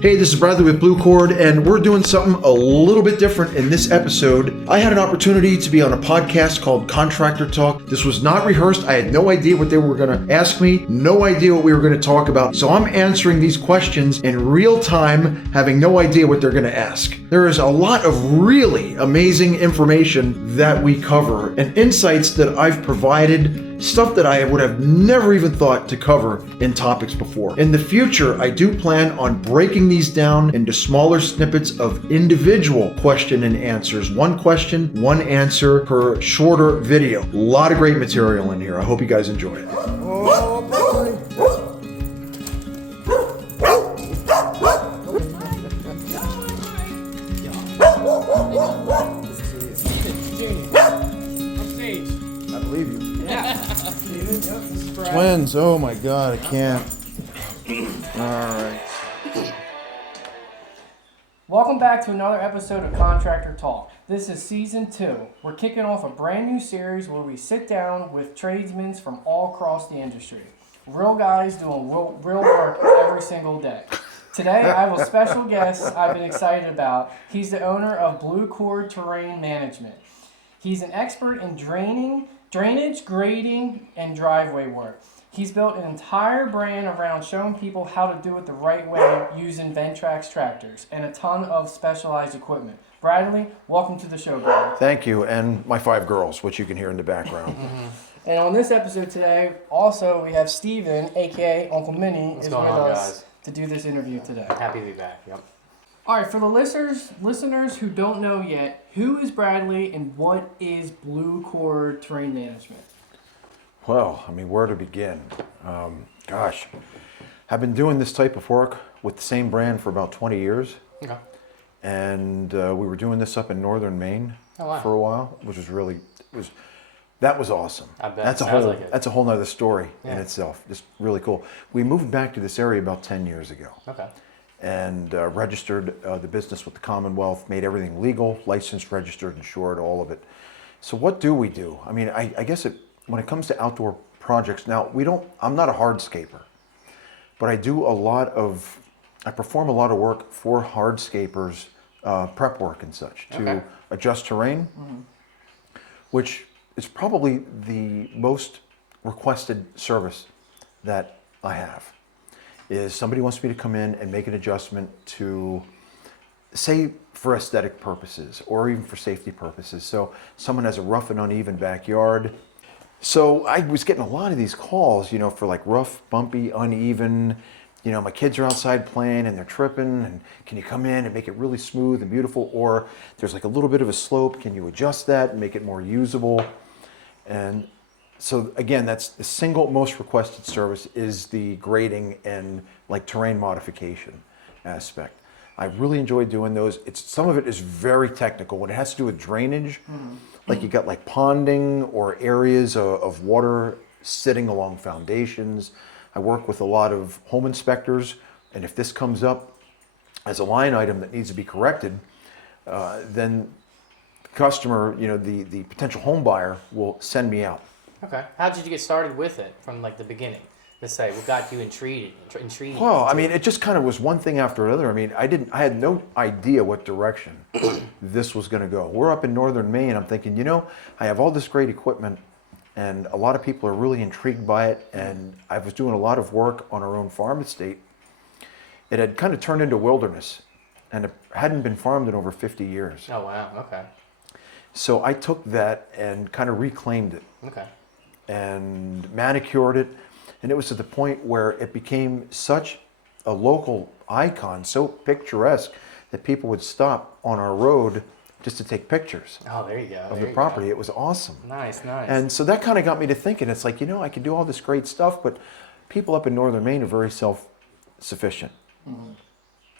Hey, this is Bradley with Blue Cord, and we're doing something a little bit different in this episode. I had an opportunity to be on a podcast called Contractor Talk. This was not rehearsed. I had no idea what they were going to ask me, no idea what we were going to talk about. So I'm answering these questions in real time, having no idea what they're going to ask. There is a lot of really amazing information that we cover and insights that I've provided, stuff that I would have never even thought to cover in topics before. In the future, I do plan on breaking these down into smaller snippets of individual question and answers. One question, one answer per shorter video. A lot of great material in here. I hope you guys enjoy it. I believe you. Twins, oh my God, I can't. All right. Welcome back to another episode of Contractor Talk. This is season 2. We're kicking off a brand new series where we sit down with tradesmen from all across the industry. Real guys doing real work every single day. Today I have a special guest I've been excited about. He's the owner of Blue Cord Terrain Management. He's an expert in drainage, grading, and driveway work. He's built an entire brand around showing people how to do it the right way using Ventrax tractors and a ton of specialized equipment. Bradley, welcome to the show, Bradley. Thank you, and my 5 girls, which you can hear in the background. And on this episode today, also we have Steven, aka Uncle Minnie, is with us to do this interview today. Happy to be back. Yep. All right, for the listeners who don't know yet, who is Bradley and what is Blue Cord Terrain Management? Well, I mean, where to begin? I've been doing this type of work with the same brand for about 20 years. Okay. And we were doing this up in northern Maine for a while, which was that was awesome. I bet. That's a whole nother story in itself. Just really cool. We moved back to this area about 10 years ago. Okay. And registered the business with the Commonwealth, made everything legal, licensed, registered, insured, all of it. So what do we do? I mean, I guess when it comes to outdoor projects, now I'm not a hardscaper, but I perform a lot of work for hardscapers, prep work and such, to adjust terrain, which is probably the most requested service that I have. Is somebody wants me to come in and make an adjustment to, say, for aesthetic purposes or even for safety purposes. So someone has a rough and uneven backyard. So I was getting a lot of these calls, for like rough, bumpy, uneven, my kids are outside playing and they're tripping, and can you come in and make it really smooth and beautiful? Or there's like a little bit of a slope, can you adjust that and make it more usable? And so again, that's the single most requested service is the grading and like terrain modification aspect. I really enjoy doing those. Some of it is very technical. When it has to do with drainage, like you got like ponding or areas of water sitting along foundations. I work with a lot of home inspectors, and if this comes up as a line item that needs to be corrected, then the customer, the potential home buyer will send me out. Okay. How did you get started with it from like the beginning? Let's say, what got you intrigued? Well, I mean, it just kind of was one thing after another. I mean, I had no idea what direction this was going to go. We're up in northern Maine. I'm thinking, I have all this great equipment, and a lot of people are really intrigued by it. And I was doing a lot of work on our own farm estate. It had kind of turned into wilderness, and it hadn't been farmed in over 50 years. Oh, wow. Okay. So I took that and kind of reclaimed it. Okay. And manicured it. And it was to the point where it became such a local icon, so picturesque, that people would stop on our road just to take pictures there you go. of the property. It was awesome. Nice. And so that kind of got me to thinking, it's like, I can do all this great stuff, but people up in northern Maine are very self-sufficient. Mm-hmm.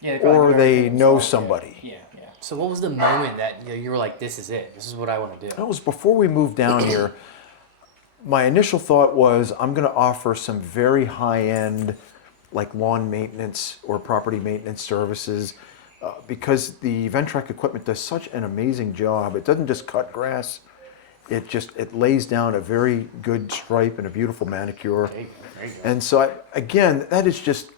Yeah, or they know somebody. Yeah. So what was the moment that you were like, this is it? This is what I want to do? That was before we moved down here. My initial thought was I'm going to offer some very high-end, like lawn maintenance or property maintenance services, because the Ventrax equipment does such an amazing job. It doesn't just cut grass; it lays down a very good stripe and a beautiful manicure. There you go. And so again, that is just,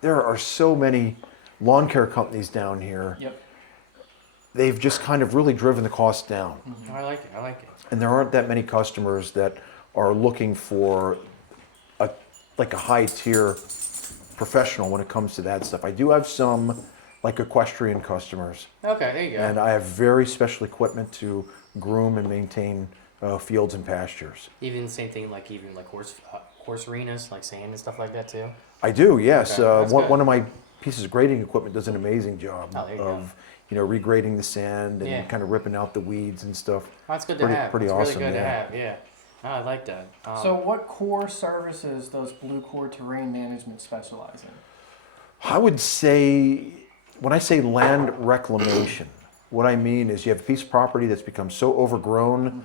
there are so many lawn care companies down here, Yep. they've just kind of really driven the cost down. I like it. I like it. And there aren't that many customers that are looking for like a high tier professional when it comes to that stuff. I do have some like equestrian customers, Okay, there you go. and I have very special equipment to groom and maintain fields and pastures. Even same thing, like even like horse arenas, like sand and stuff like that too. I do, yes. Okay, that's good. One of my pieces of grading equipment does an amazing job Oh, there you of regrading the sand and Yeah. kind of ripping out the weeds and stuff. Oh, that's good Pretty- to have. pretty it's awesome, really good yeah. to have. Yeah. Oh, I like that. So, what core services does Blue Core Terrain Management specialize in? I would say, when I say land reclamation, what I mean is you have a piece of property that's become so overgrown,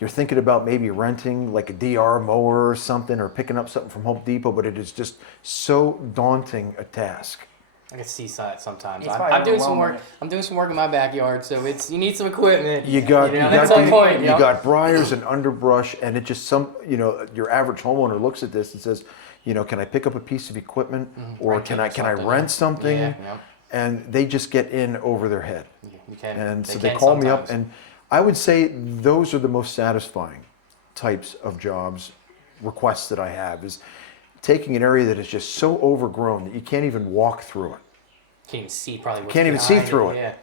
you're thinking about maybe renting like a DR mower or something, or picking up something from Home Depot, but it is just so daunting a task. I can see that sometimes. It's I'm probably doing some work. overwhelming. I'm doing some work in my backyard, so you need some equipment. You got that's the point. you got briars and underbrush, and it just your average homeowner looks at this and says, can I pick up a piece of equipment, or Renting can I something, rent something? Yeah, yeah. And they just get in over their head. You can. And so they call me up, and I would say those are the most satisfying types of jobs, requests that I have, is taking an area that is just so overgrown that you can't even walk through it. Can't even see probably. What's Can't even see behind through it. Yeah.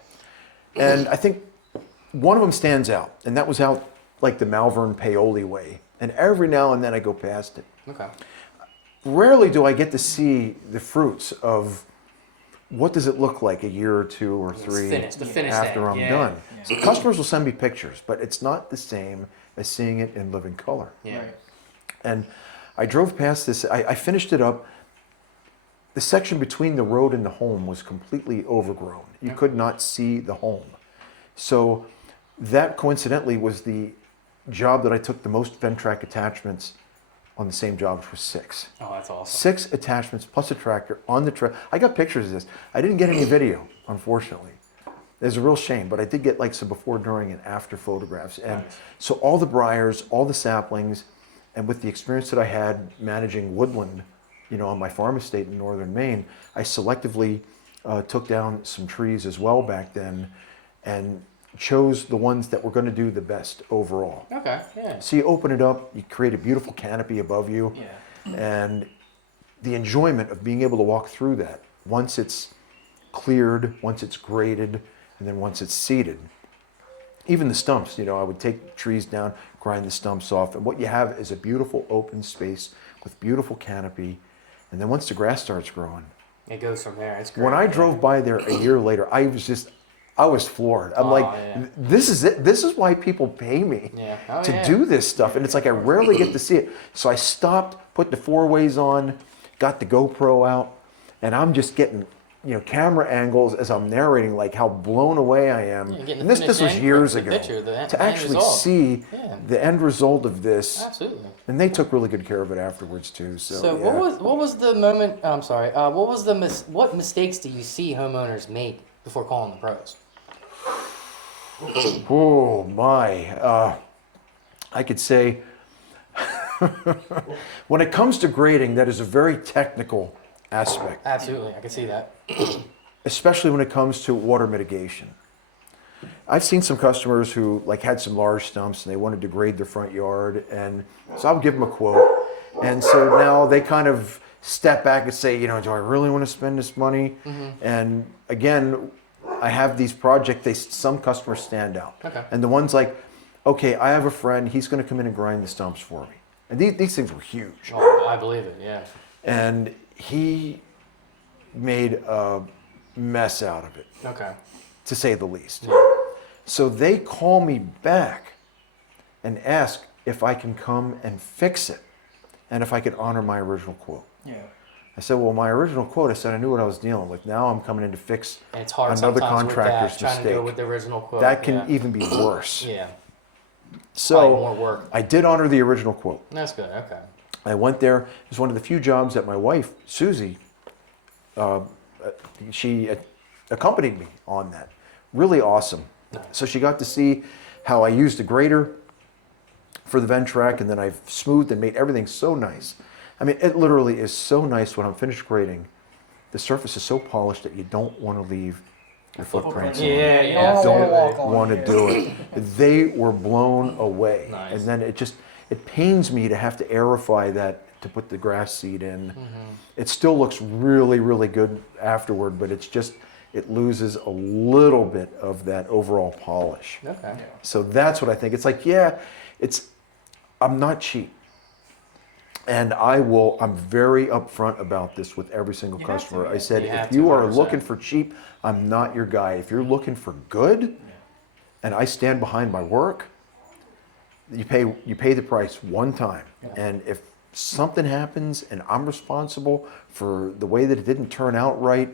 And I think one of them stands out, and that was out like the Malvern Paoli way. And every now and then I go past it. Okay. Rarely do I get to see the fruits of what does it look like a year or two or three the finished after end, I'm yeah. done. So customers will send me pictures, but it's not the same as seeing it in living color. Yeah. Right. And I drove past this, I finished it up. The section between the road and the home was completely overgrown. You could not see the home. So that coincidentally was the job that I took the most Ventrac attachments on the same job, which was 6. Oh, that's awesome. 6 attachments plus a tractor on the tractor. I got pictures of this. I didn't get any video, unfortunately. It's a real shame, but I did get like some before, during, and after photographs. And Nice. so all the briars, all the saplings, and with the experience that I had managing woodland, on my farm estate in northern Maine, I selectively took down some trees as well back then, and chose the ones that were going to do the best overall. Okay. Yeah. So you open it up, you create a beautiful canopy above you, Yeah. and the enjoyment of being able to walk through that, once it's cleared, once it's graded, and then once it's seeded. Even the stumps, I would take trees down, grind the stumps off, and what you have is a beautiful open space with beautiful canopy. And then once the grass starts growing, It goes from there. It's great. when I drove by there a year later, I was floored. I'm Oh, like, yeah. this is it. This is why people pay me Yeah. Oh, to yeah. do this stuff. And it's like I rarely get to see it. So I stopped, put the 4-ways on, got the GoPro out, and I'm just getting, camera angles as I'm narrating, like how blown away I am. Yeah, getting And the this was finished end, years the ago. picture, the To end actually result. see Yeah. the end result of this. Absolutely. And they took really good care of it afterwards too. So, So yeah. what was the moment? I'm sorry. What was what mistakes do you see homeowners make before calling the pros? Oh my! I could say, when it comes to grading, that is a very technical aspect, Absolutely, I can see that. especially when it comes to water mitigation. I've seen some customers who had some large stumps and they wanted to grade their front yard, and so I would give them a quote, and so now they kind of step back and say, do I really want to spend this money? And again, I have these projects, some customers stand out. Okay. And the ones like, okay, I have a friend, he's going to come in and grind the stumps for me. And these things were huge. Oh, I believe it. Yeah. And he made a mess out of it, Okay. to say the least. So they call me back and ask if I can come and fix it and if I could honor my original quote. Yeah. I said, well, my original quote, I said I knew what I was dealing with. Now I'm coming in to fix And it's hard another sometimes contractor's with that, trying to go mistake. with the original quote. That can yeah. even be worse. Yeah. Probably So more work. I did honor the original quote. That's good. Okay. I went there. It was one of the few jobs that my wife, Susie, she accompanied me on that. Really awesome. Nice. So she got to see how I used a grader for the Ventrac, and then I've smoothed and made everything so nice. I mean, it literally is so nice when I'm finished grading the surface is so polished that you don't want to leave your footprints on it. Yeah, You yeah. don't Don't walk on want it, to do it. They were blown away. Nice. And then it pains me to have to aerify that to put the grass seed in. It still looks really, really good afterward, but it loses a little bit of that overall polish. Okay. So that's what I think. It's like, I'm not cheap. And I'm very upfront about this with every single You have to customer. be. I said, You have if to, you are 100%. looking for cheap, I'm not your guy. If you're looking for good, and I stand behind my work, you pay the price one time. And if something happens and I'm responsible for the way that it didn't turn out right,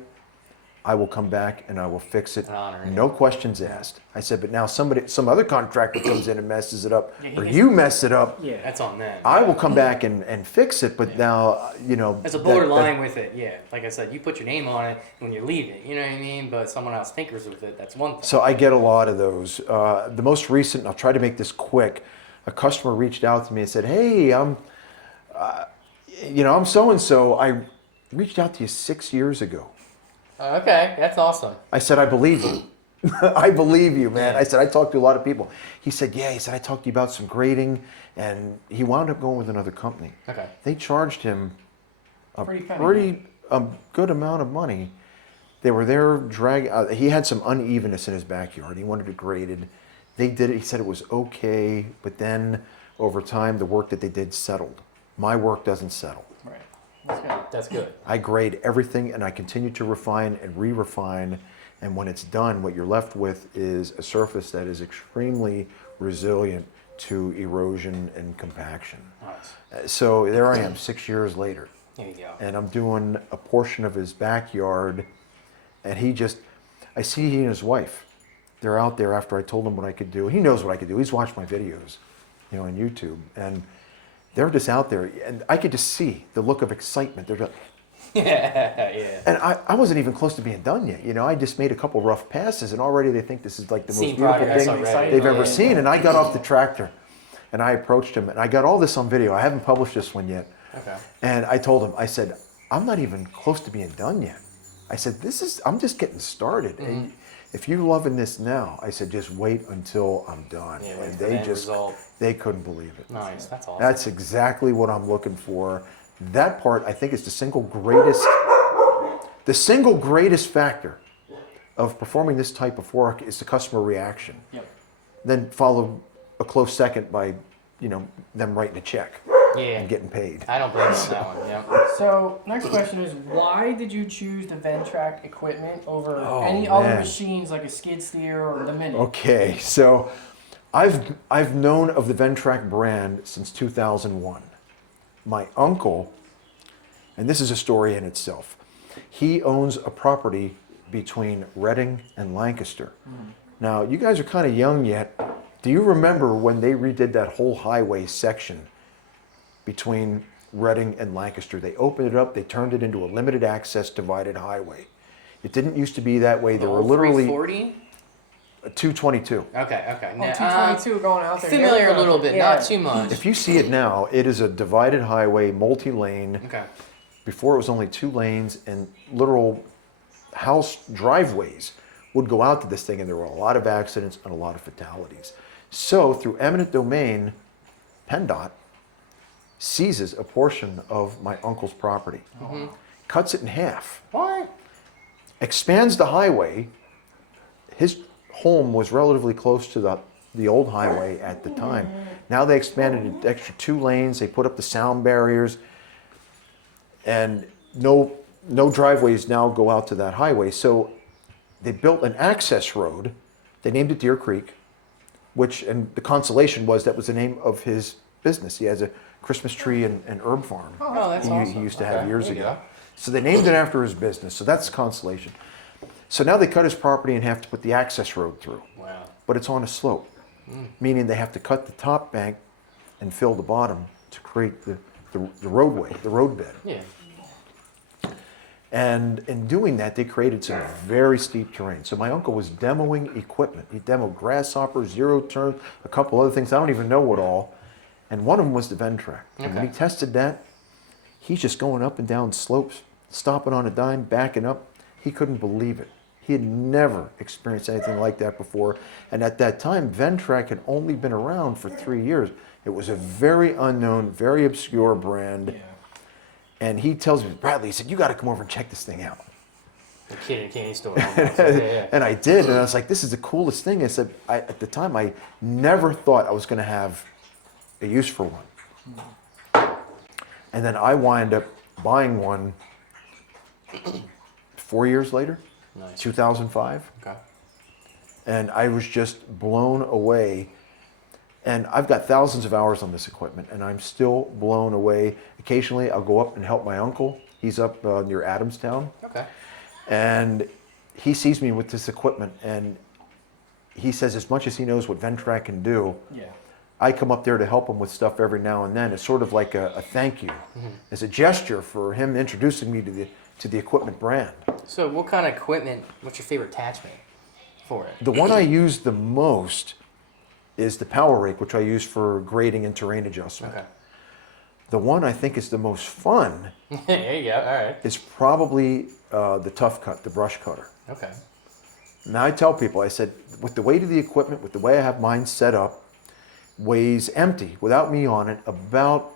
I will come back and I will fix it. And honor it. No questions asked. I said, but now some other contractor comes in and messes it up, Yeah, he or gets- you mess it up, Yeah. That's on them. I will come back and fix it. But now, There's a borderline with it, yeah. Like I said, you put your name on it when you leave it, you know what I mean? But someone else tinkers with it, that's one thing. So I get a lot of those. The most recent, and I'll try to make this quick, a customer reached out to me and said, hey, I'm so-and-so. I reached out to you 6 years ago. Okay, that's awesome. I said, I believe you. I believe you, man. I said, I talked to a lot of people. He said, yeah. He said, I talked to you about some grading, and he wound up going with another company. Okay. They charged him a Pretty penny. pretty good amount of money. They were there he had some unevenness in his backyard. He wanted it graded. They did it. He said it was okay, but then over time, the work that they did settled. My work doesn't settle. Right. That's good. That's good. I grade everything and I continue to refine and re-refine. And when it's done, what you're left with is a surface that is extremely resilient to erosion and compaction. Nice. So there I am 6 years later. There you go. And I'm doing a portion of his backyard. And I see he and his wife, they're out there after I told him what I could do. He knows what I could do. He's watched my videos, on YouTube. And they're just out there. And I could just see the look of excitement. They're just, Yeah. and I wasn't even close to being done yet. I just made a couple rough passes, and already they think this is like the most Seen beautiful progress thing already. they've ever Yeah. seen. And I got off the tractor, and I approached him, and I got all this on video. I haven't published this one yet. Okay. And I told him, I said, I'm not even close to being done yet. I said, I'm just getting started. And if you're loving this now, I said, just wait until I'm done. Yeah, wait And for the end result. they couldn't believe it. Nice. That's awesome. That's exactly what I'm looking for. That part, I think, is the single greatest factor of performing this type of work is the customer reaction. Yep. Then followed a close second by, them writing a check Yeah. and getting paid. I don't blame you on that one. Yeah. So next question is, why did you choose the Ventrac equipment over Oh, any other man. machines like a skid steer or the Mini? Okay, so I've known of the Ventrac brand since 2001. My uncle, and this is a story in itself, he owns a property between Reading and Lancaster. Now, you guys are kind of young yet. Do you remember when they redid that whole highway section between Reading and Lancaster? They opened it up, they turned it into a limited access divided highway. It didn't used to be that way. There were literally 340? 222. Okay. Oh, Now, 222 going out there. familiar a little bit, Yeah. not too much. If you see it now, it is a divided highway, multi-lane. Okay. Before it was only 2 lanes, and literal house driveways would go out to this thing, and there were a lot of accidents and a lot of fatalities. So through eminent domain, PennDOT seizes a portion of my uncle's property, cuts it in half, What? expands the highway. His home was relatively close to the old highway at the time. Now they expanded it an extra 2 lanes. They put up the sound barriers, and no driveways now go out to that highway. So they built an access road. They named it Deer Creek, and the consolation was that was the name of his business. He has a Christmas tree and herb farm. Oh, that's he awesome. used to have Okay, years there you ago. go. So they named it after his business. So that's consolation. So now they cut his property and have to put the access road through. Wow. But it's on a slope, meaning they have to cut the top bank and fill the bottom to create the roadway, the road bed. Yeah. And in doing that, they created some very steep terrain. So my uncle was demoing equipment. He demoed grasshopper, zero turn, a couple other things. I don't even know what all. And one of them was the Ventrac. And when Okay. he tested that, he's just going up and down slopes stopping on a dime, backing up. He couldn't believe it. He had never experienced anything like that before. And at that time, Ventrac had only been around for 3 years. It was a very unknown, very obscure brand. Yeah. And he tells me, Bradley, he said, you got to come over and check this thing out. The kid in a candy store. Yeah. And I did. And I was like, this is the coolest thing. I said, at the time, I never thought I was going to have a use for one. And then I wind up buying one 4 years later, Nice. 2005. Okay. And I was just blown away. And I've got thousands of hours on this equipment, and I'm still blown away. Occasionally, I'll go up and help my uncle. He's up near Adamstown. Okay. And he sees me with this equipment, and he says as much as he knows what Ventrac can do, Yeah. I come up there to help him with stuff every now and then. It's sort of like a thank you. It's a gesture for him introducing me to the equipment brand. So what kind of equipment, what's your favorite attachment for it? The one I use the most is the power rake, which I use for grading and terrain adjustment. Okay. The one I think is the most fun There you go. All right. is probably the tough cut, the brush cutter. Okay. Now I tell people, I said, with the weight of the equipment, with the way I have mine set up, weighs empty, without me on it, about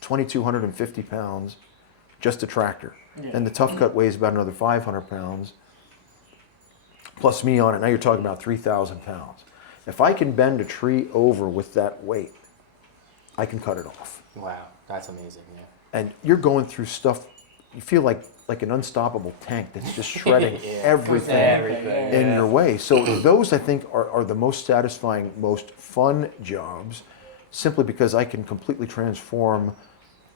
2,250 pounds, just a tractor. Yeah. And the tough cut weighs about another 500 pounds, plus me on it. Now you're talking about 3,000 pounds. If I can bend a tree over with that weight, I can cut it off. Wow. That's amazing. Yeah. And you're going through stuff, you feel like an unstoppable tank that's just shredding Yeah. everything Everything. in Yeah. your way. So those, I think, are the most satisfying, most fun jobs, simply because I can completely transform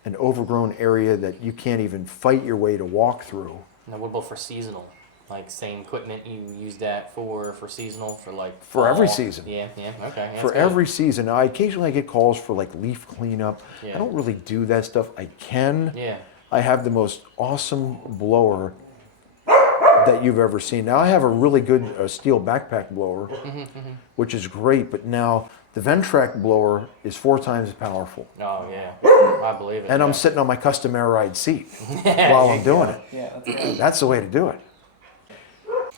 an overgrown area that you can't even fight your way to walk through. Now, what about for seasonal? Like same equipment you use that for seasonal for like For every fall? season. Yeah. Okay. That's For good. every season. Now, occasionally I get calls for like leaf cleanup. Yeah. I don't really do that stuff. I can. Yeah. I have the most awesome blower that you've ever seen. Now I have a really good steel backpack blower, which is great. But now the Ventrac blower is 4 times as powerful, Oh yeah. I believe it. and yeah. I'm sitting on my custom air ride seat while I'm doing it. Yeah. That's right. That's the way to do it.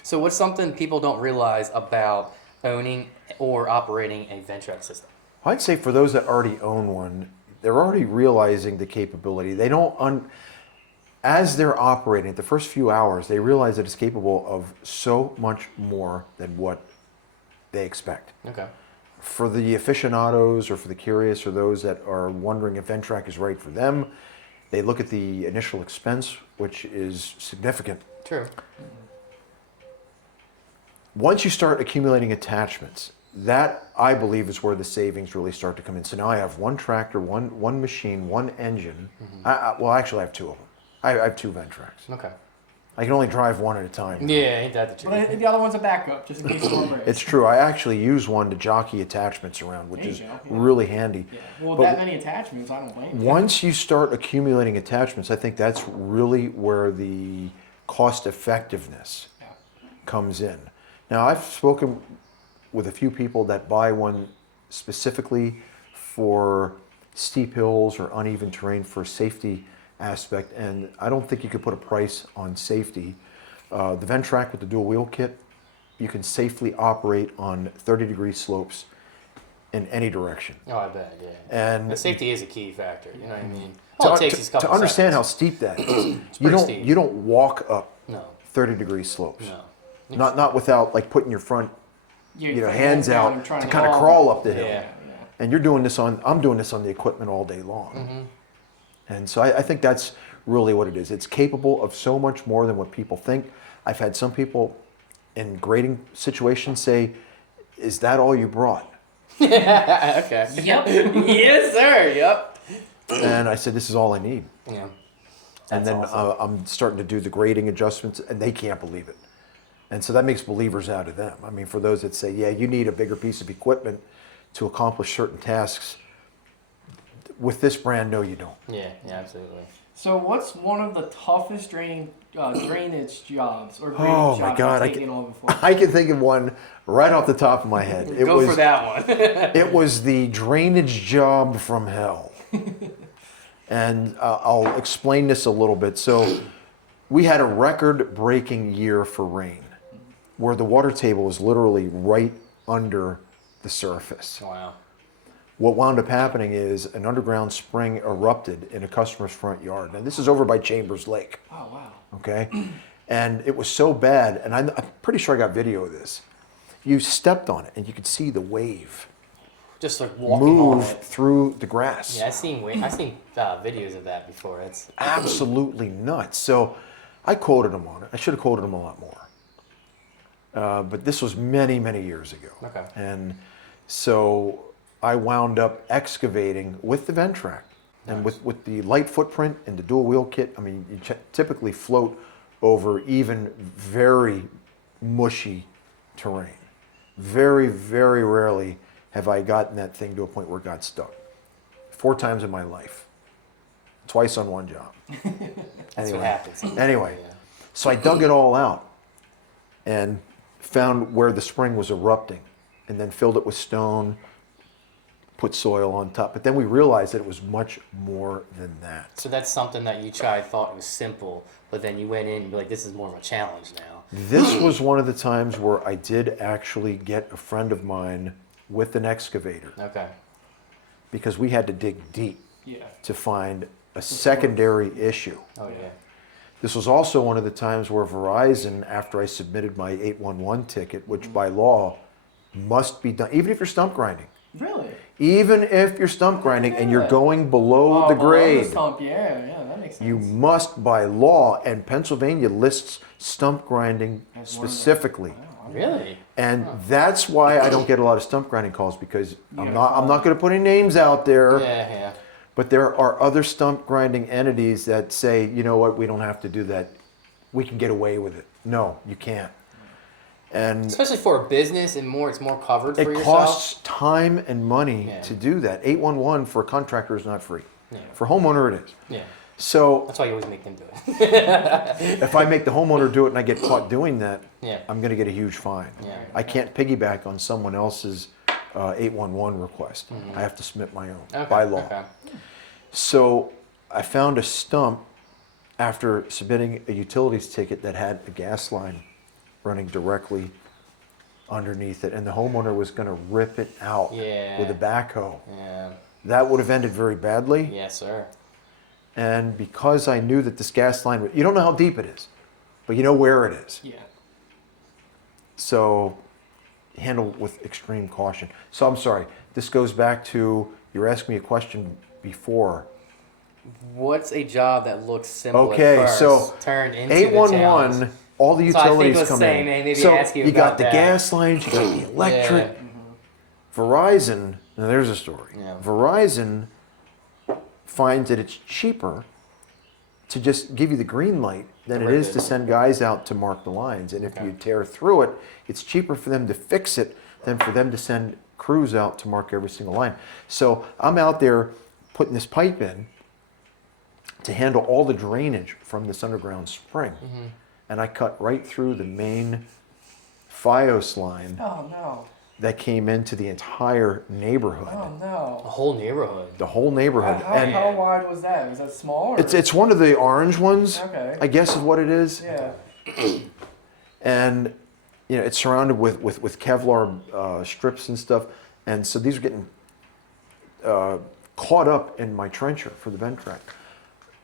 So what's something people don't realize about owning or operating a Ventrac system? I'd say for those that already own one, they're already realizing the capability. They don't, as they're operating it, the first few hours, they realize that it's capable of so much more than what they expect. Okay. For the aficionados or for the curious or those that are wondering if Ventrac is right for them, they look at the initial expense, which is significant. True. Once you start accumulating attachments, that I believe is where the savings really start to come in. So now I have one tractor, one machine, one engine. Well, actually, I have 2 of them. I have 2 Ventracs. Okay. I can only drive one at a time. Yeah, ain't that the truth? But the other one's a backup, just in case one breaks. It's true. I actually use one to jockey attachments around, which There you is go, yeah. really handy. Yeah. Well, But that many attachments, I don't blame you. once you start accumulating attachments, I think that's really where the cost effectiveness Yeah. comes in. Now, I've spoken with a few people that buy one specifically for steep hills or uneven terrain for safety aspect, and I don't think you could put a price on safety. The Ventrac with the dual wheel kit, you can safely operate on 30-degree slopes in any direction. Oh, I bet. Yeah. And The safety is a key factor. You know what I mean? to, All it takes is a couple to understand how seconds. steep that is, you pretty don't steep. you don't walk up No. 30-degree slopes. No. Not without like putting your front hands down out and trying to kind of crawl up the hill. Yeah. And you're doing this I'm doing this on the equipment all day long. And so I think that's really what it is. It's capable of so much more than what people think. I've had some people in grading situations say, is that all you brought? Okay. Yep. Yes, sir. Yep. And I said, this is all I need. Yeah. And That's then awesome. I'm starting to do the grading adjustments, and they can't believe it. And so that makes believers out of them. I mean, for those that say, yeah, you need a bigger piece of equipment to accomplish certain tasks, with this brand, no, you don't. Yeah. Absolutely. So, what's one of the toughest drainage jobs or grading Oh, jobs my God, I you've taken on before? I can think of one right off the top of my head. It Go was, for that one. It was the drainage job from hell. And I'll explain this a little bit. So We had a record-breaking year for rain, where the water table was literally right under the surface. Wow. What wound up happening is an underground spring erupted in a customer's front yard. Now, this is over by Chambers Lake. Oh, wow. Okay? And it was so bad, and I'm pretty sure I got video of this. You stepped on it, and you could see the wave Just like walking on move it. through the grass. Yeah, I've seen videos of that before. It's Absolutely nuts. So I quoted him on it. I should have quoted him a lot more. But this was many, many years ago. Okay. And so I wound up excavating with the Ventrac. And with the light footprint and the dual wheel kit, I mean, you typically float over even very mushy terrain. Very, very rarely have I gotten that thing to a point where it got stuck. 4 times in my life. Twice on one job. That's what happens. Anyway, Yeah. so I dug it all out and found where the spring was erupting and then filled it with stone, put soil on top. But then we realized that it was much more than that. So that's something that you tried, thought was simple, but then you went in and be like, this is more of a challenge now. This was one of the times where I did actually get a friend of mine with an excavator Okay. because we had to dig deep Yeah. to find a secondary issue. Oh yeah. This was also one of the times where Verizon, after I submitted my 811 ticket, which by law must be done, even if you're stump grinding, Really? even if you're stump grinding and you're going below the below grade, stump. Yeah, that makes sense. you must by law, and Pennsylvania lists stump grinding As one of the- specifically. Really? And that's why I don't get a lot of stump grinding calls because I'm gotta not follow. going to put any names out there. Yeah. But there are other stump grinding entities that say, you know what, we don't have to do that. We can get away with it. No, you can't. And Especially for a business and it's more covered for it yourself. costs time and money Yeah. to do that. 811 for a contractor is not free. Yeah. For homeowner, it is. Yeah. So That's why you always make them do it. if I make the homeowner do it and I get caught doing that, Yeah. I'm going to get a huge fine. Yeah. I can't piggyback on someone else's 811 request. I have to submit my own Okay. by law. Okay. So I found a stump after submitting a utilities ticket that had a gas line running directly underneath it, and the homeowner was going to rip it out Yeah. with a backhoe. Yeah. That would have ended very badly. Yes, sir. And because I knew that this gas line, you don't know how deep it is, but you know where it is. Yeah. So handle with extreme caution. So I'm sorry, this goes back to, you were asking me a question before. What's a job that looks simple Okay, at first, so turned into the challenge? 811, all the So I think utilities let's come say, in. maybe so ask you you got about the that. gas lines, you got the electric. Yeah. Verizon, now there's a story. Yeah. Verizon finds that it's cheaper to just give you the green light than it Right. is to send guys out to mark the lines. And if Okay. you tear through it, it's cheaper for them to fix it than for them to send crews out to mark every single line. So I'm out there putting this pipe in to handle all the drainage from this underground spring. Mm-hmm. And I cut right through the main FiOS line Oh no. that came into the entire neighborhood. Oh A no. whole neighborhood. The whole neighborhood. How, And how wide was that? Was that small? Or? it's one of the orange ones, Okay. I guess is what it is. Yeah. And you know, it's surrounded with Kevlar strips and stuff. And so these are getting caught up in my trencher for the vent track.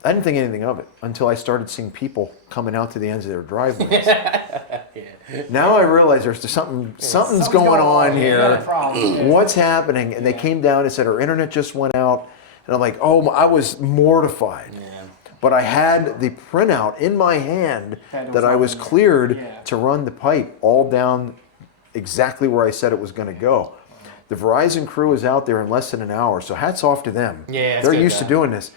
I didn't think anything of it until I started seeing people coming out to the ends of their driveways. Now I realize something's going on You here. got a problem. Yeah. What's happening? And they came down and said, our internet just went out. And I'm like, oh, I was mortified. Yeah. But I had the printout in my hand That it that I was on- cleared yeah. to run the pipe all down exactly where I said it was going to go. The Verizon crew is out there in less than an hour, so hats off to them. Yeah, it's they're good used to though. doing this.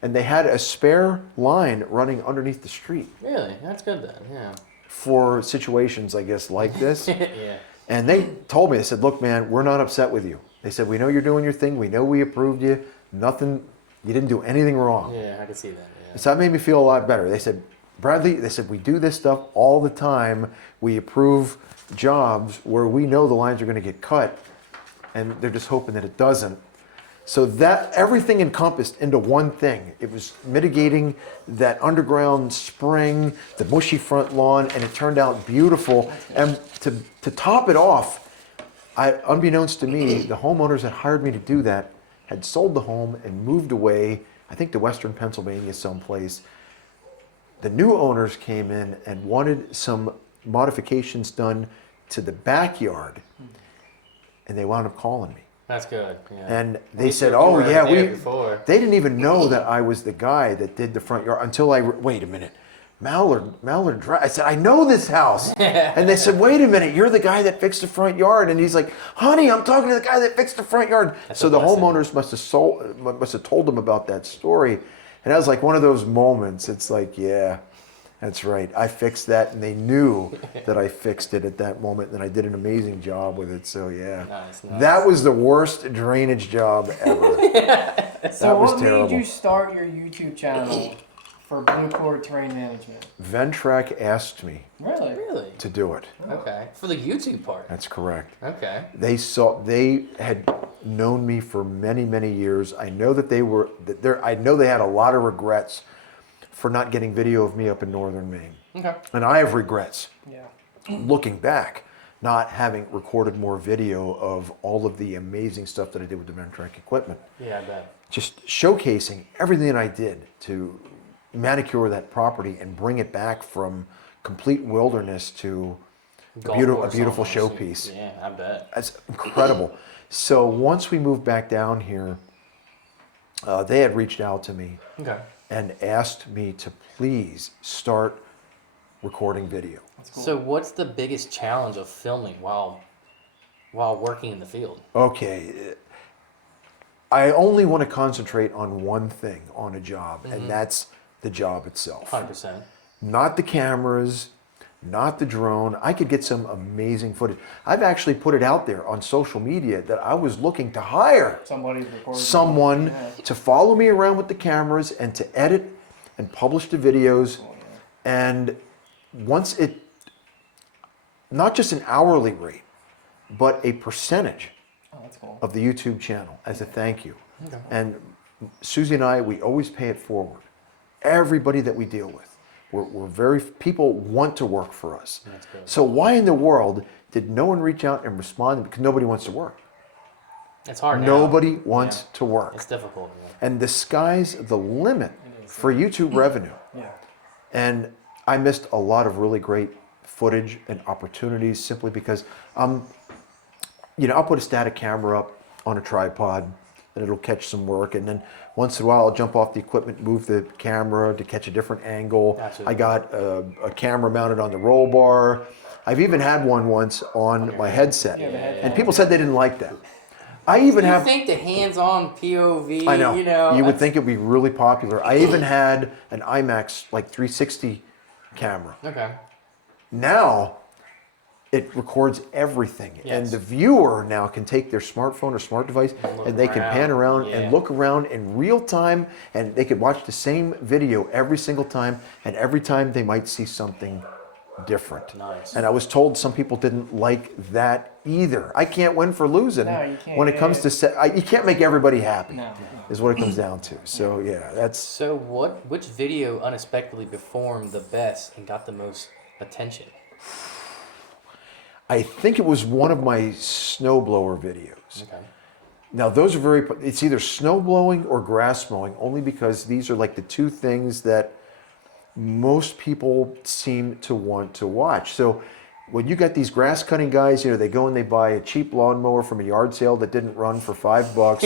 And they had a spare line running underneath the street Really? That's good then. Yeah. for situations, I guess, like this. Yeah. And they told me, they said, look, man, we're not upset with you. They said, we know you're doing your thing. We know we approved you. Nothing, you didn't do anything wrong. Yeah, I can see that. Yeah. So that made me feel a lot better. They said, Bradley, they said, we do this stuff all the time. We approve jobs where we know the lines are going to get cut, and they're just hoping that it doesn't. So that everything encompassed into one thing. It was mitigating that underground spring, the mushy front lawn, and it turned out beautiful. And to top it off, unbeknownst to me, the homeowners that hired me to do that had sold the home and moved away, I think to Western Pennsylvania someplace. The new owners came in and wanted some modifications done to the backyard, and they wound up calling me. That's good. Yeah. And they said, you "Oh were yeah, there before." They didn't even know that I was the guy that did the front yard until wait a minute, Mallard Drive. I said, "I know this house," and they said, "Wait a minute, you're the guy that fixed the front yard." And he's like, "Honey, I'm talking to the guy that fixed the front yard." So the homeowners must have told them about that story, and that was like one of those moments. It's like, yeah. That's right. I fixed that, and they knew that I fixed it at that moment, and I did an amazing job with it. So yeah, nice. That was the worst drainage job ever. So was what terrible. made you start your YouTube channel for Blue Cord Terrain Management? Ventrac asked me Really? to do it. Okay. For the YouTube part. That's correct. Okay. They had known me for many, many years. I know that I know they had a lot of regrets for not getting video of me up in northern Maine. Okay. And I have regrets. Yeah. Looking back, not having recorded more video of all of the amazing stuff that I did with the Ventrac equipment. Yeah, I bet. Just showcasing everything that I did to manicure that property and bring it back from complete wilderness to a beautiful almost. showpiece. Yeah, I bet. That's incredible. So once we moved back down here, they had reached out to me Okay. and asked me to please start recording video. That's cool. So what's the biggest challenge of filming while working in the field? Okay, I only want to concentrate on one thing on a job, and that's the job itself. 100%. Not the cameras, not the drone. I could get some amazing footage. I've actually put it out there on social media that I was looking to hire Somebody's recording. someone Yeah. to follow me around with the cameras and to edit and publish the videos. And once not just an hourly rate, but a percentage Oh, that's cool. of the YouTube channel as a thank you. Okay. And Susie and I, we always pay it forward. Everybody that we deal with, people want to work for us. That's good. So why in the world did no one reach out and respond? Because nobody wants to work. It's hard now. Nobody wants to work. It's difficult. Yeah. And the sky's the limit for YouTube revenue. Yeah. And I missed a lot of really great footage and opportunities simply because, I'll put a static camera up on a tripod and it'll catch some work. And then once in a while, I'll jump off the equipment, move the camera to catch a different angle. Absolutely. I got a camera mounted on the roll bar. I've even had one once on my headset. Yeah, the headphone. And people said they didn't like that. I even You have. think the hands-on POV? I know. You would that's- think it would be really popular. I even had an IMAX like 360 camera. Okay. Now it records everything, and Yes. the viewer now can take their smartphone or smart device and they can pan around Yeah. and look around in real time, and they could watch the same video every single time, and every time they might see something different. Nice. And I was told some people didn't like that either. I can't win for losing. No, you can't. When it comes to you can't make everybody happy. No. Is what it comes down to. So yeah, that's. So which video unexpectedly performed the best and got the most attention? I think it was one of my snowblower videos. Okay. Now those are it's either snow blowing or grass mowing, only because these are like the two things that most people seem to want to watch. So when you got these grass cutting guys, they go and they buy a cheap lawnmower from a yard sale that didn't run for $5.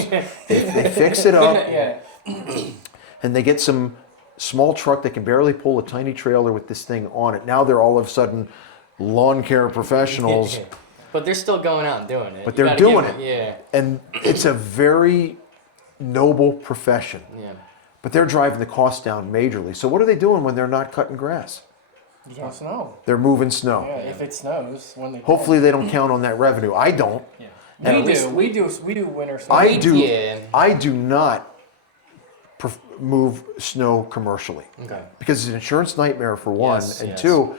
they fix it up Yeah. and they get some small truck that can barely pull a tiny trailer with this thing on it. Now they're all of a sudden lawn care professionals. But they're still going out and doing it. But You they're gotta doing give it. Yeah. And it's a very noble profession. Yeah. But they're driving the cost down majorly. So what are they doing when they're not cutting grass? You don't snow. They're moving snow. Yeah, if it snows when they. Hopefully they don't count on that revenue. I don't. Yeah. And We do winter snow. I do. Yeah. I do not move snow commercially Okay. because it's an insurance nightmare for one, Yes, and yes. two,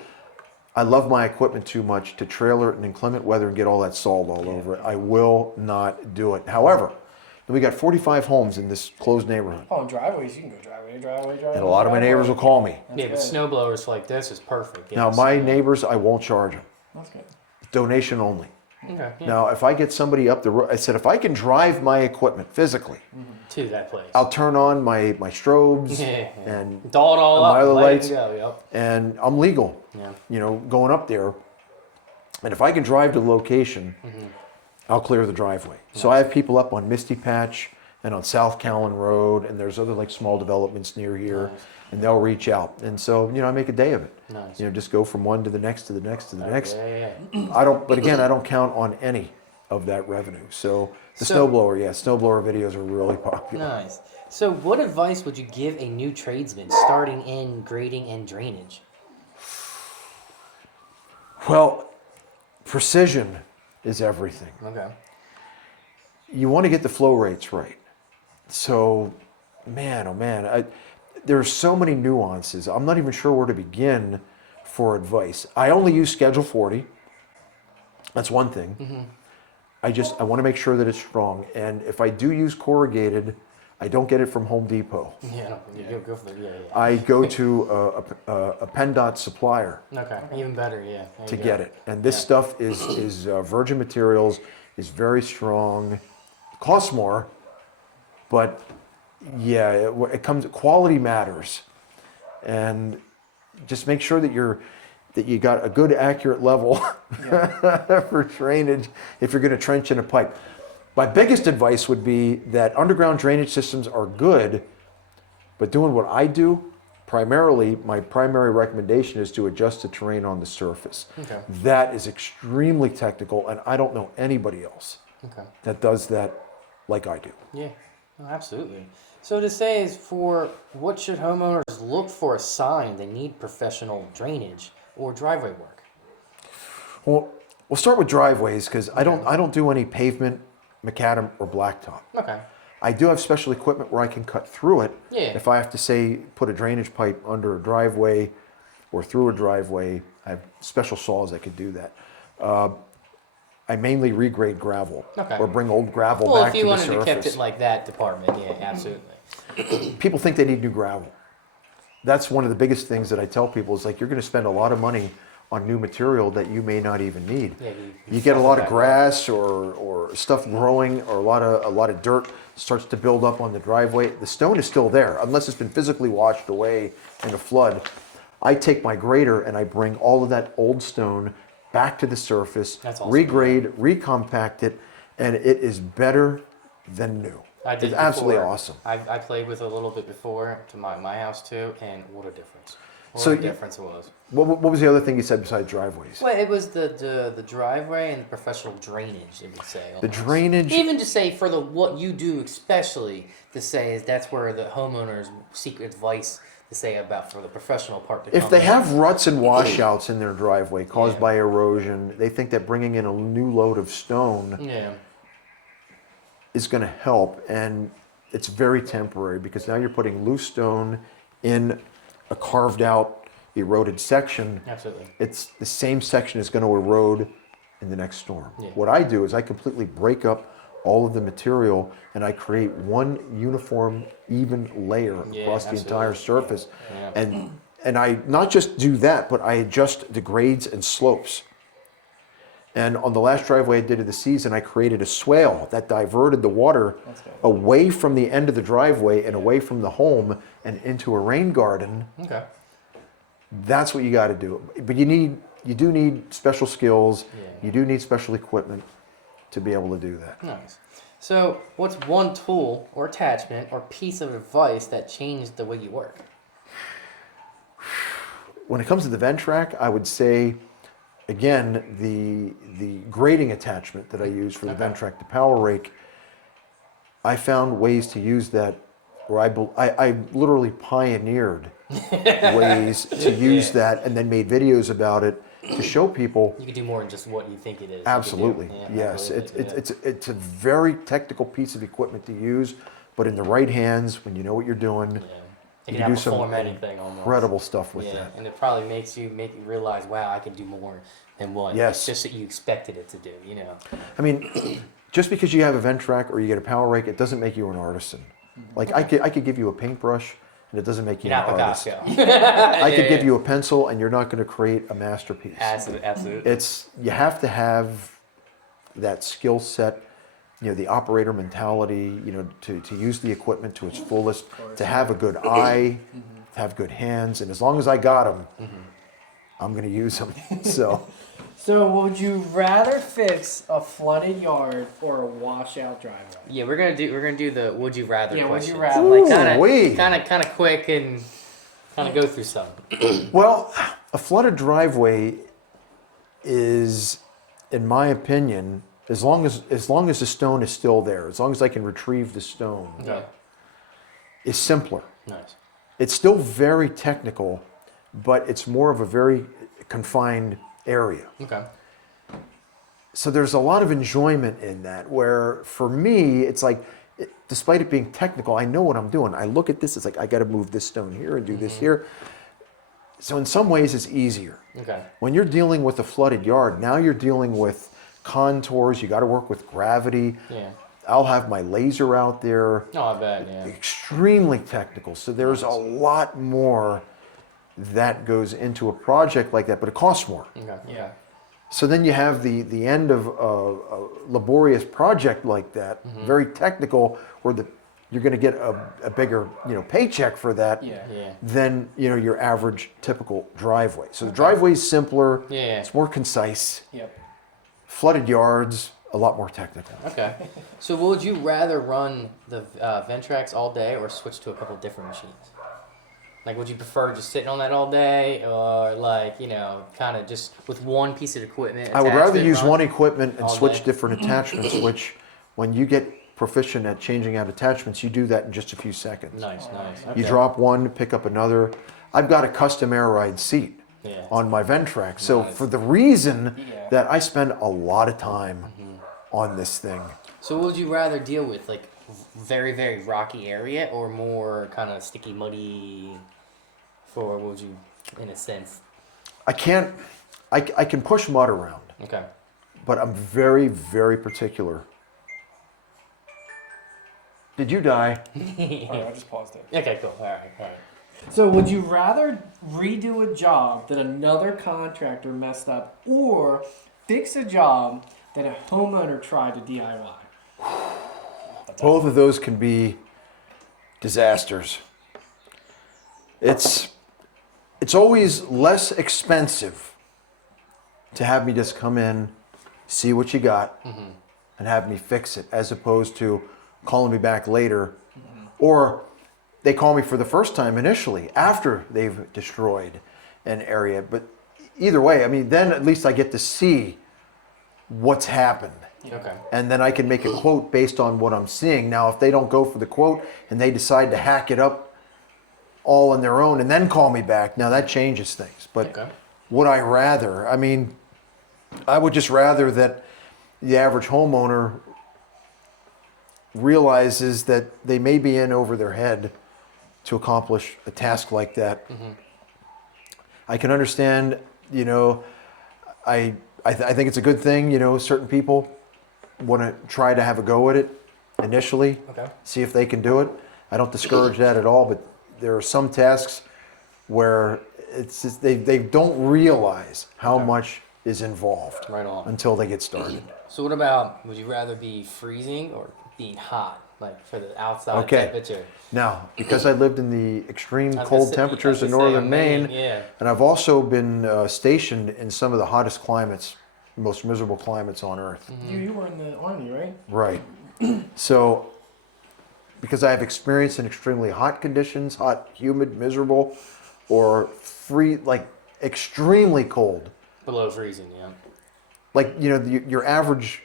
I love my equipment too much to trailer it in inclement weather and get all that salt all over it. I will not do it. However, And we got 45 homes in this closed neighborhood. Oh, driveways, you can go driveway. And a lot of my neighbors will call me. Yeah, but snow blowers like this is perfect. Now, Yes. my neighbors, I won't charge them. That's good. Donation only. Okay. Yeah. Now, if I get somebody up the road, I said, if I can drive my equipment physically, To that place. I'll turn on my strobes Yeah. and Doll it all my up. other Let it lights. go. Yep. and I'm legal, Yeah. going up there. And if I can drive to the location, I'll clear the driveway. So I have people up on Misty Patch and on South Callan Road, and there's other like small developments near here, Nice. and they'll reach out. And so, I make a day of it. Nice. Just go from one to the next to the next to the next. Yeah. But again, I don't count on any of that revenue. So the So- snowblower videos are really popular. Nice. So, what advice would you give a new tradesman starting in grading and drainage? Well, precision is everything. Okay. You want to get the flow rates right. So, man, oh man, there are so many nuances. I'm not even sure where to begin for advice. I only use Schedule 40. That's one thing. I want to make sure that it's strong. And if I do use corrugated, I don't get it from Home Depot. Yeah. You go for the yeah. I go to a PennDOT supplier Okay. Even better. Yeah. There to you get go. it. And this stuff is virgin materials, is very strong, costs more, but yeah, it comes. Quality matters, and just make sure that you got a good, accurate level for drainage if you're going to trench in a pipe. My biggest advice would be that underground drainage systems are good, but doing what I do, primarily, my primary recommendation is to adjust the terrain on the surface. Okay. That is extremely technical, and I don't know anybody else Okay. that does that like I do. Yeah. Oh, absolutely. So to say is for what should homeowners look for a sign they need professional drainage or driveway work? Well, we'll start with driveways because I don't do any pavement, macadam, or blacktop. Okay. I do have special equipment where I can cut through it. Yeah. If I have to say put a drainage pipe under a driveway or through a driveway, I have special saws that could do that. I mainly regrade gravel Okay. or bring old gravel Well, back if you to the wanted surface. to kept it like that department, yeah, absolutely. People think they need new gravel. That's one of the biggest things that I tell people is like you're going to spend a lot of money on new material that you may not even need. Yeah, You get a fuck lot with of that, grass or stuff growing or a lot of dirt starts to build up on the driveway. The stone is still there unless it's been physically washed away in a flood. I take my grader and I bring all of that old stone back to the surface, That's awesome. regrade, recompact it, and it is better than new. I did It's absolutely before. awesome. I played with it a little bit before to my house too, and what a difference. What So a you- difference it was. What was the other thing you said besides driveways? Well, it was the driveway and the professional drainage, it would say. The almost. drainage. Even to say for the what you do, especially to say is that's where the homeowners seek advice to say about for the professional part. To If come they in. have ruts and washouts in their driveway caused Yeah. by erosion, they think that bringing in a new load of stone Yeah. is going to help, and it's very temporary because now you're putting loose stone in a carved out, eroded section. Absolutely. It's the same section is going to erode in the next storm. Yeah. What I do is I completely break up all of the material and I create one uniform, even layer Yeah, across the absolutely. entire surface. Yeah. And I not just do that, but I adjust the grades and slopes. And on the last driveway I did of the season, I created a swale that diverted the water away from the end of the driveway and away from the home and into a rain garden. Okay. That's what you got to do. But you do need special skills. Yeah. You do need special equipment to be able to do that. Nice. So, what's one tool or attachment or piece of advice that changed the way you work? When it comes to the vent track, I would say, again, the grading attachment that I use for the vent track, the power rake, I found ways to use that where I literally pioneered ways to use that and then made videos about it to show people. You could do more than just what you think it is. You could do- Absolutely, yeah, yes. absolutely, yeah. It's a very technical piece of equipment to use, but in the right hands, when you know what you're doing, Yeah. It You can can do some outperform anything almost. incredible stuff with Yeah, that. and it probably makes you realize, wow, I can do more than what Yes. it's just that you expected it to do. You know. I mean, just because you have a vent track or you get a power rake, it doesn't make you an artisan. Like I could give you a paintbrush, and it doesn't make you You're an not artist. Picasso. I could give you a pencil, and you're not going to create a masterpiece. Absolutely. It's you have to have that skill set, the operator mentality, to use the equipment to its fullest, to have a good eye, to have good hands, and as long as I got them, I'm going to use them. So. So, would you rather fix a flooded yard or a washout driveway? Yeah, we're gonna do the would you rather Yeah, would question. you rather? Ooh-wee. Like kind of quick and kind of go through some. Well, a flooded driveway is, in my opinion, as long as the stone is still there, as long as I can retrieve the stone, Okay. is simpler. Nice. It's still very technical, but it's more of a very confined area. Okay. So there's a lot of enjoyment in that, where for me, it's like, despite it being technical, I know what I'm doing. I look at this, it's like, I got to move this stone here and do this here. So in some ways, it's easier. Okay. When you're dealing with a flooded yard, now you're dealing with contours, you got to work with gravity. Yeah. I'll have my laser out there, No, I bet. Yeah. extremely technical. So there's a lot more that goes into a project like that, but it costs more. Okay. Yeah. So then you have the end of a laborious project like that, very technical, where you're going to get a bigger paycheck for that Yeah. Yeah. than your average typical driveway. So the driveway is simpler, Yeah. it's more concise. Yep. Flooded yards, a lot more technical. Okay. So would you rather run the Ventrax all day or switch to a couple different machines? Like, would you prefer just sitting on that all day, or like kind of just with one piece of equipment? I would rather attached use run one equipment and all switch day? different attachments, which when you get proficient at changing out attachments, you do that in just a few seconds. Nice. You Okay. drop one, pick up another. I've got a custom air ride seat Yeah. on my Ventrax. So Nice. for the reason Yeah. that I spend a lot of time on this thing. So would you rather deal with like very, very rocky area or more kind of sticky, muddy? For would you, in a sense? I can push mud around, Okay. but I'm very, very particular. Did you die? All right, I just paused it. Okay, cool. All right. So, would you rather redo a job that another contractor messed up, or fix a job that a homeowner tried to DIY? Both of those can be disasters. It's always less expensive to have me just come in, see what you got, and have me fix it, as opposed to calling me back later, or they call me for the first time initially after they've destroyed an area. But either way, I mean, then at least I get to see what's happened. Okay. And then I can make a quote based on what I'm seeing. Now, if they don't go for the quote and they decide to hack it up all on their own and then call me back, now that changes things. But Okay. would I rather? I mean, I would just rather that the average homeowner realizes that they may be in over their head to accomplish a task like that. I can understand, I think it's a good thing, certain people want to try to have a go at it initially, Okay. see if they can do it. I don't discourage that at all, but there are some tasks where it's just, they don't realize how Okay. much is involved Right on. until they get started. So what about, would you rather be freezing or being hot, like for the outside Okay. temperature? Now, because I lived in the extreme I was cold gonna say- temperatures I in was gonna say, northern Maine, Yeah. and I've also been stationed in some of the hottest climates, most miserable climates on Earth. You were in the army, right? Right. So, because I have experience in extremely hot conditions, hot, humid, miserable, or like extremely cold. Below freezing, yeah. Like, your average,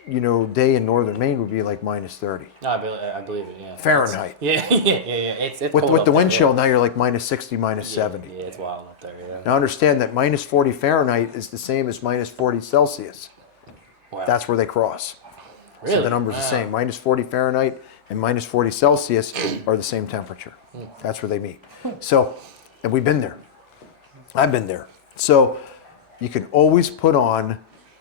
day in northern Maine would be like minus 30 No, I believe it, yeah. Fahrenheit. Yeah. It's With cold the up there, wind chill, yeah. now you're like minus 60, minus 70. Yeah, it's wild up there, yeah. Now understand that minus 40 Fahrenheit is the same as minus 40 Celsius. Wow. That's where they cross. So Really? the number's the Wow. same. Minus 40 Fahrenheit and minus 40 Celsius are the same temperature. That's where they meet. So, and we've been there. I've been there. So you can always put on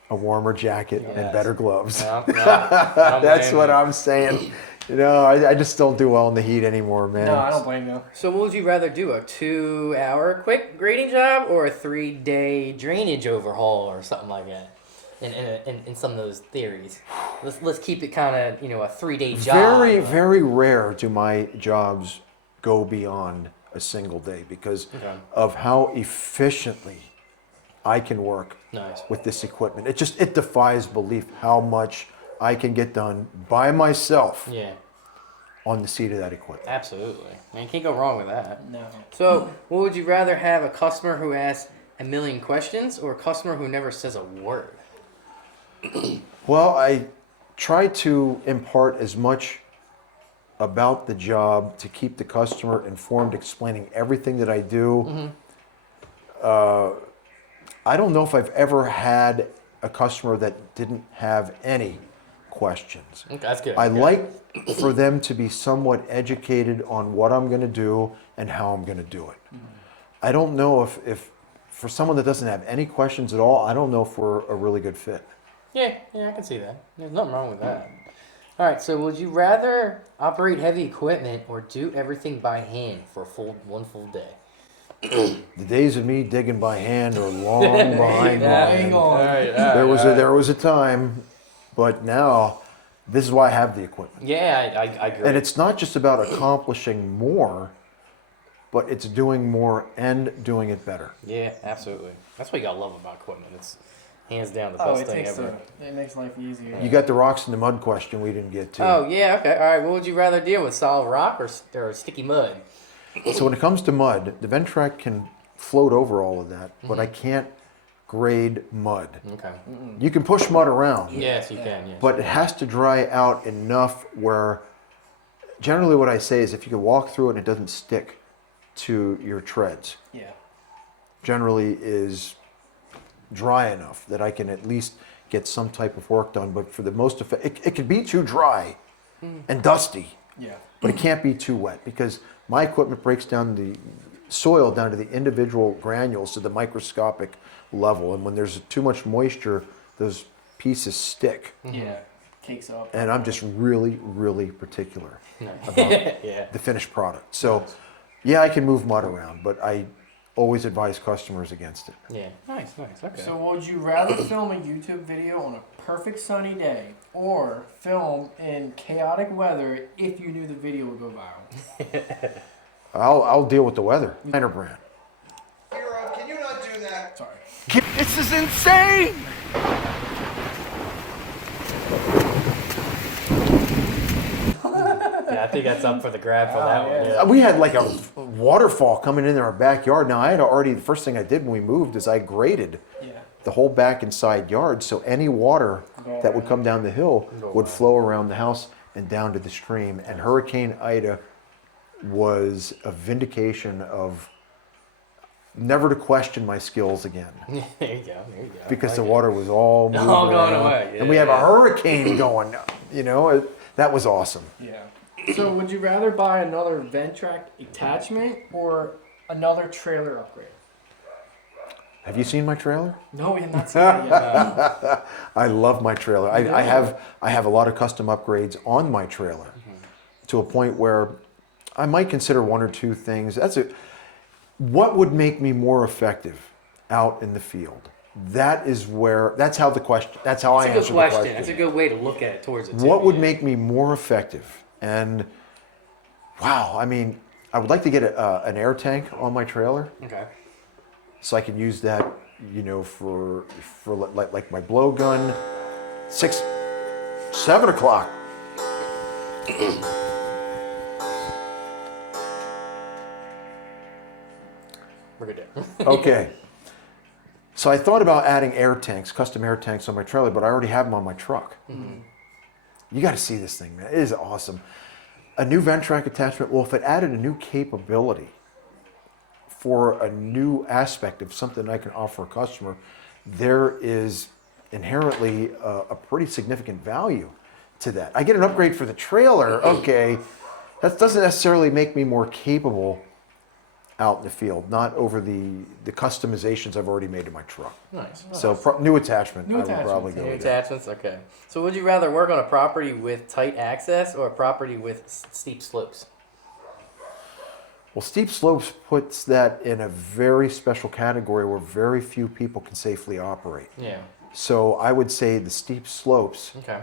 a warmer jacket and better gloves. No, That's what I'm saying. You know, I just don't do well in the heat anymore, man. No, I don't blame you. So what would you rather do, a 2-hour quick grading job or a 3-day drainage overhaul or something like that? In some of those theories, let's keep it kind of, you know, a 3-day job. Very, very rare do my jobs go beyond a single day because of how efficiently I can work with this equipment. It defies belief how much I can get done by myself on the seat of that equipment. Absolutely. Man, you can't go wrong with that. No. So, what would you rather have, a customer who asks a million questions or a customer who never says a word? Well, I try to impart as much about the job to keep the customer informed, explaining everything that I do. I don't know if I've ever had a customer that didn't have any questions. Okay, that's good. I like for them to be somewhat educated on what I'm going to do and how I'm going to do it. I don't know if for someone that doesn't have any questions at all, I don't know if we're a really good fit. Yeah, I can see that. There's nothing wrong with that. All right, so would you rather operate heavy equipment or do everything by hand for one full day? The days of me digging by hand are long behind Hang mine. on. There was a time, but now this is why I have the equipment. Yeah, I agree. And it's not just about accomplishing more, but it's doing more and doing it better. Yeah, absolutely. That's what you gotta love about equipment. It's hands down the Oh, best thing ever. it makes life easier. You got the rocks in the mud question we didn't get to. Oh yeah, okay. All right. What would you rather deal with, solid rock or sticky mud? So when it comes to mud, the Ventrac can float over all of that, but I can't grade mud. Okay. You can push mud around, Yes, you can. Yes. but it has to dry out enough where, generally what I say is if you can walk through it and it doesn't stick to your treads, Yeah. generally is dry enough that I can at least get some type of work done. But for the most effect, it can be too dry and dusty, Yeah. but it can't be too wet because my equipment breaks down the soil down to the individual granules to the microscopic level. And when there's too much moisture, those pieces stick. Yeah. Cakes up. And I'm just really, really particular about Yeah. the finished product. So, yeah, I can move mud around, but I always advise customers against it. Yeah. Nice. Okay. So would you rather film a YouTube video on a perfect sunny day or film in chaotic weather if you knew the video would go viral? I'll deal with the weather. Minor brand. Hero, can you not do that? Sorry. This is insane! Yeah, I think that's up for the grab for that one. yeah. Yeah. We had like a waterfall coming in our backyard. Now, I had already, the first thing I did when we moved is I graded Yeah. the whole back and side yard. So any water that would come down the hill would flow around the house and down to the stream. And Hurricane Ida was a vindication of never to question my skills again There you go. because the water was all moving All going around. away, And we have a yeah. hurricane going, you know, that was awesome. Yeah. So would you rather buy another Ventrac attachment or another trailer upgrade? Have you seen my trailer? No, we have not seen it yet. I love my trailer. I have a lot of custom upgrades on my trailer to a point where I might consider one or two things. What would make me more effective out in the field? That's how I That's a answer good the question. question. That's a good way to look at it towards it. What would make me more effective? And wow, I mean, I would like to get an air tank on my trailer Okay. so I can use that, you know, for like my blow gun. 7 o'clock. We're good there. Okay. So I thought about adding air tanks, custom air tanks on my trailer, but I already have them on my truck. You got to see this thing, man. It is awesome. A new Ventrac attachment, well, if it added a new capability for a new aspect of something I can offer a customer, there is inherently a pretty significant value to that. I get an upgrade for the trailer, okay. That doesn't necessarily make me more capable out in the field, not over the customizations I've already made to my truck. Nice. So new attachment, New I would probably attachments, go New with that. attachments? Okay. So would you rather work on a property with tight access or a property with steep slopes? Well, steep slopes puts that in a very special category where very few people can safely operate. Yeah. So I would say the steep slopes Okay.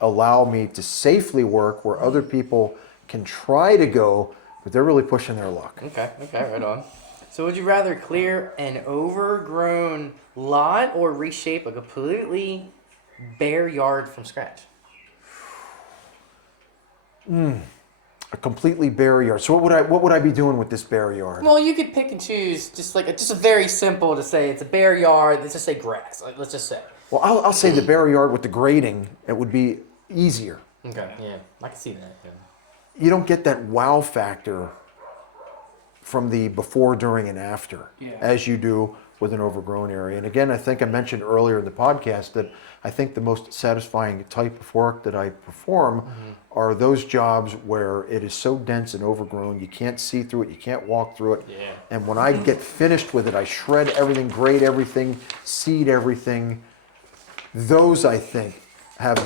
allow me to safely work where other people can try to go, but they're really pushing their luck. Okay, right on. So would you rather clear an overgrown lot or reshape a completely bare yard from scratch? A completely bare yard. So what would I be doing with this bare yard? Well, you could pick and choose just a very simple to say it's a bare yard, let's just say grass. Like, let's just say. Well, I'll say the bare yard with the grading, it would be easier. Okay, yeah. I can see that. Yeah. You don't get that wow factor from the before, during, and after as you do with an overgrown area. And again, I think I mentioned earlier in the podcast that I think the most satisfying type of work that I perform are those jobs where it is so dense and overgrown, you can't see through it, you can't walk through it. Yeah. And when I get finished with it, I shred everything, grade everything, seed everything. Those, I think, have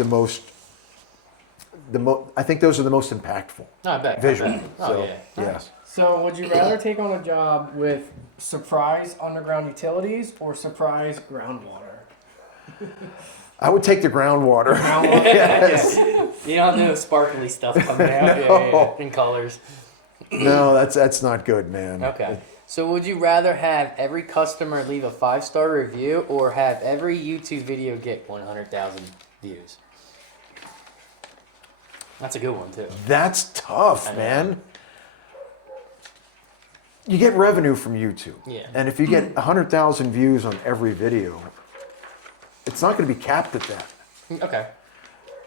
I think those are the most impactful. No, I bet. Visually. Oh, So, yeah. yeah. Nice. So, would you rather take on a job with surprise underground utilities or surprise groundwater? I would take the groundwater. Yes. You don't know sparkly stuff coming out No. in colors. No, that's not good, man. Okay. So would you rather have every customer leave a 5-star review or have every YouTube video get 100,000 views? That's a good one too. That's tough, I know. man. You get revenue from YouTube. Yeah. And if you get 100,000 views on every video, it's not going to be capped at that. Okay.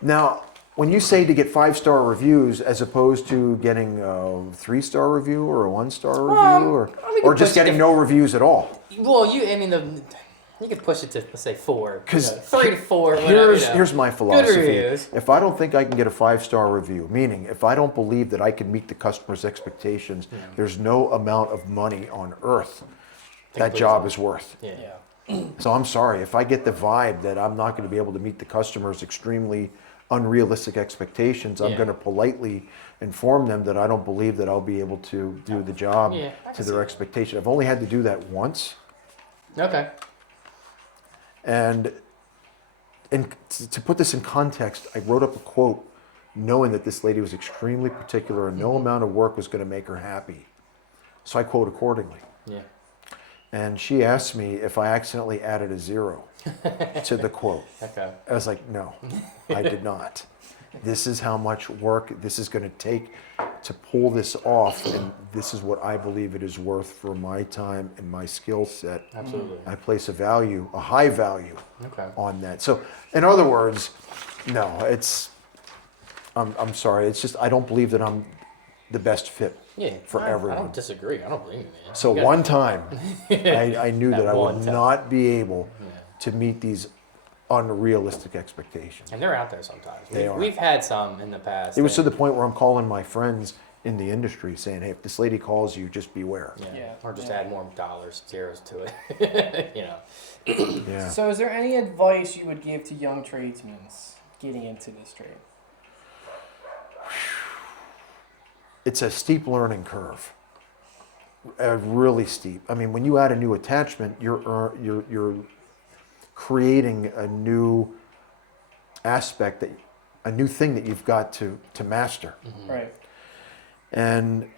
Now, when you say to get 5-star reviews as opposed to getting a 3-star review or a 1-star review or we could just push it getting to- no reviews at all. Well, you could push it to, let's say 4. 'Cause 3 to 4, whatever. Here's my philosophy. reviews. If I don't think I can get a 5-star review, meaning if I don't believe that I can meet the customer's expectations, there's no amount of money on earth that please job them. is worth. Yeah. So I'm sorry, if I get the vibe that I'm not going to be able to meet the customer's extremely unrealistic expectations, I'm Yeah. going to politely inform them that I don't believe that I'll be able to do the job Yeah, I can to see their that. expectation. I've only had to do that once. Okay. And to put this in context, I wrote up a quote knowing that this lady was extremely particular and no amount of work was going to make her happy. So I quote accordingly. Yeah. And she asked me if I accidentally added a 0 to the quote. Okay. I was like, no, I did not. This is how much work this is going to take to pull this off, and this is what I believe it is worth for my time and my skill set. Absolutely. I place a high value Okay. on that. So, in other words, no, I'm sorry. It's just I don't believe that I'm the best fit Yeah. for I everyone. don't disagree. I don't blame you, man. So You gotta- one time, I knew That that I one would time. not be able to meet these unrealistic expectations. And they're out there sometimes. They are. We've had some in the past. It was to that- the point where I'm calling my friends in the industry saying, hey, if this lady calls you, just beware. Yeah. Yeah. Or just Yeah. add more dollars, zeros to it. You know. Yeah. So, is there any advice you would give to young tradesmen getting into this trade? It's a steep learning curve. Really steep. I mean, when you add a new attachment, you're creating a new aspect, a new thing that you've got to master. Right. And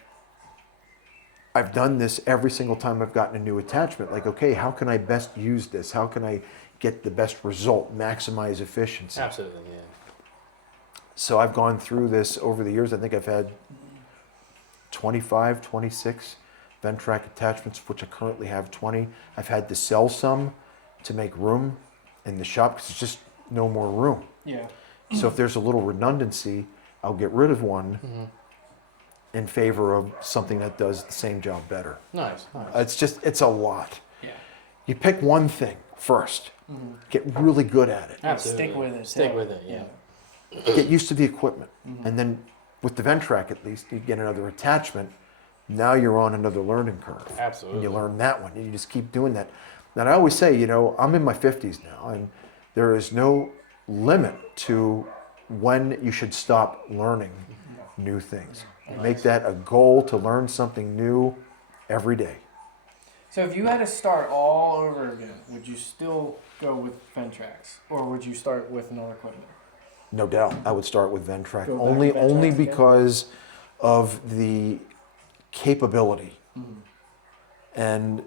I've done this every single time I've gotten a new attachment. Like, okay, how can I best use this? How can I get the best result, maximize efficiency? Absolutely, yeah. So I've gone through this over the years. I think I've had 25, 26 Ventrac attachments, of which I currently have 20. I've had to sell some to make room in the shop because there's just no more room. Yeah. So if there's a little redundancy, I'll get rid of one in favor of something that does the same job better. Nice. Nice. It's a lot. Yeah. You pick one thing first, get really good at it. Absolutely. Stick with it. Stick too. with it, yeah. get used to the equipment. And then with the Ventrac, at least, you get another attachment. Now you're on another learning curve. Absolutely. And you learn that one, and you just keep doing that. And I always say, I'm in my 50s now, and there is no limit to when you should stop learning new things. Make that a goal to learn something new every day. So if you had to start all over again, would you still go with Ventracs, or would you start with another equipment? No doubt, I would start with Ventrac Go back only to Ventrac only again? because of the capability and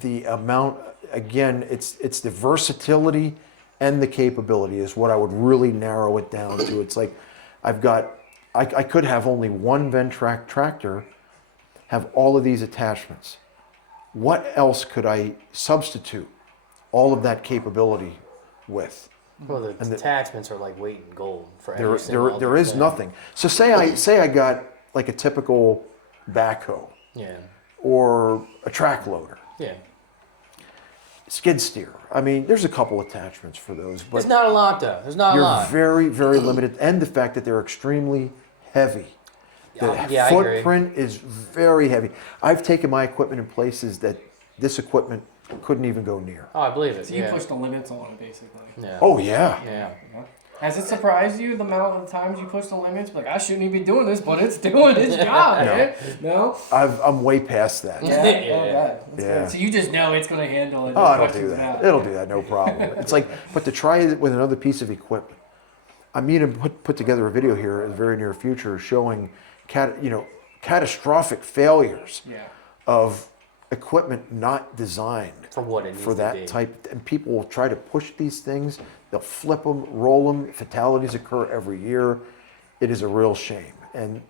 the amount. Again, it's the versatility and the capability is what I would really narrow it down to. It's like I could have only one Ventrac tractor, have all of these attachments. What else could I substitute all of that capability with? Well, the And the- attachments are like weight in gold for There, every single there, there other is thing. nothing. So say I got like a typical backhoe Yeah. or a track loader, Yeah. skid steer. I mean, there's a couple attachments for those, but There's not a lot though. There's not a you're lot. very, very limited. And the fact that they're extremely heavy. The Yeah, I agree. footprint is very heavy. I've taken my equipment in places that this equipment couldn't even go near. Oh, I believe it. So you Yeah. push the limits on it, basically. Yeah. Oh yeah. Yeah. Has it surprised you the amount of times you push the limits? Like, I shouldn't even be doing this, but it's doing its job, No. man. No? I'm way past that. Yeah. Oh, Yeah. God. That's Yeah. good. So you just know it's going to handle it. Oh, no it'll do questions that. about it. It'll do that, no problem. It's like, but to try it with another piece of equipment. I'm going to put together a video here in the very near future showing, catastrophic failures Yeah. of equipment not designed For what it needs for to that be. type. And people will try to push these things. They'll flip them, roll them. Fatalities occur every year. It is a real shame, and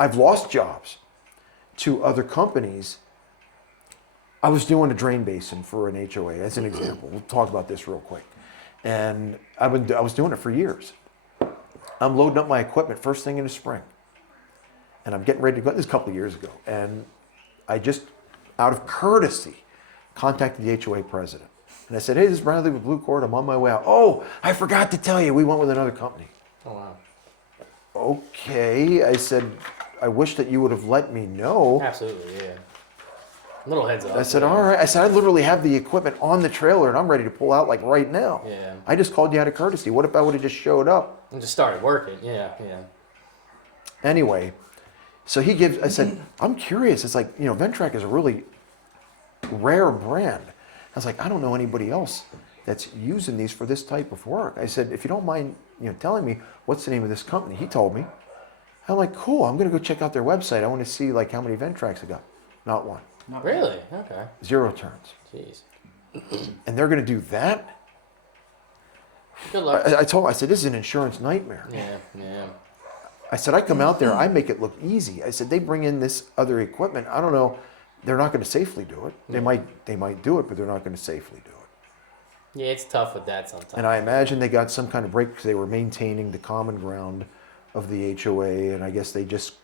I've lost jobs to other companies. I was doing a drain basin for an HOA as an example. We'll talk about this real quick. And I was doing it for years. I'm loading up my equipment first thing in the spring. And I'm getting ready to go, this is a couple of years ago. And I just, out of courtesy, contacted the HOA president. And I said, hey, this is Bradley with Blue Cord. I'm on my way out. Oh, I forgot to tell you, we went with another company. Oh, wow. Okay. I said, I wish that you would have let me know. Absolutely, yeah. Little heads up. I said, yeah. all right. I said, I literally have the equipment on the trailer and I'm ready to pull out like right now. Yeah. I just called you out of courtesy. What if I would have just showed up? And just started working. Yeah, yeah. Anyway, so I said, I'm curious. It's like, Ventrac is a really rare brand. I was like, I don't know anybody else that's using these for this type of work. I said, if you don't mind, telling me what's the name of this company. He told me. I'm like, cool. I'm going to go check out their website. I want to see like how many Ventracs I got. Not one. Really? Okay. 0 turns. Jeez. And they're going to do that? Good luck. I said, this is an insurance nightmare. Yeah, yeah. I said, I come out there, I make it look easy. I said, they bring in this other equipment. I don't know. They're not going to safely do it. They might do it, but they're not going to safely do it. Yeah, it's tough with that sometimes. And I imagine they got some kind of break because they were maintaining the common ground of the HOA. And I guess they just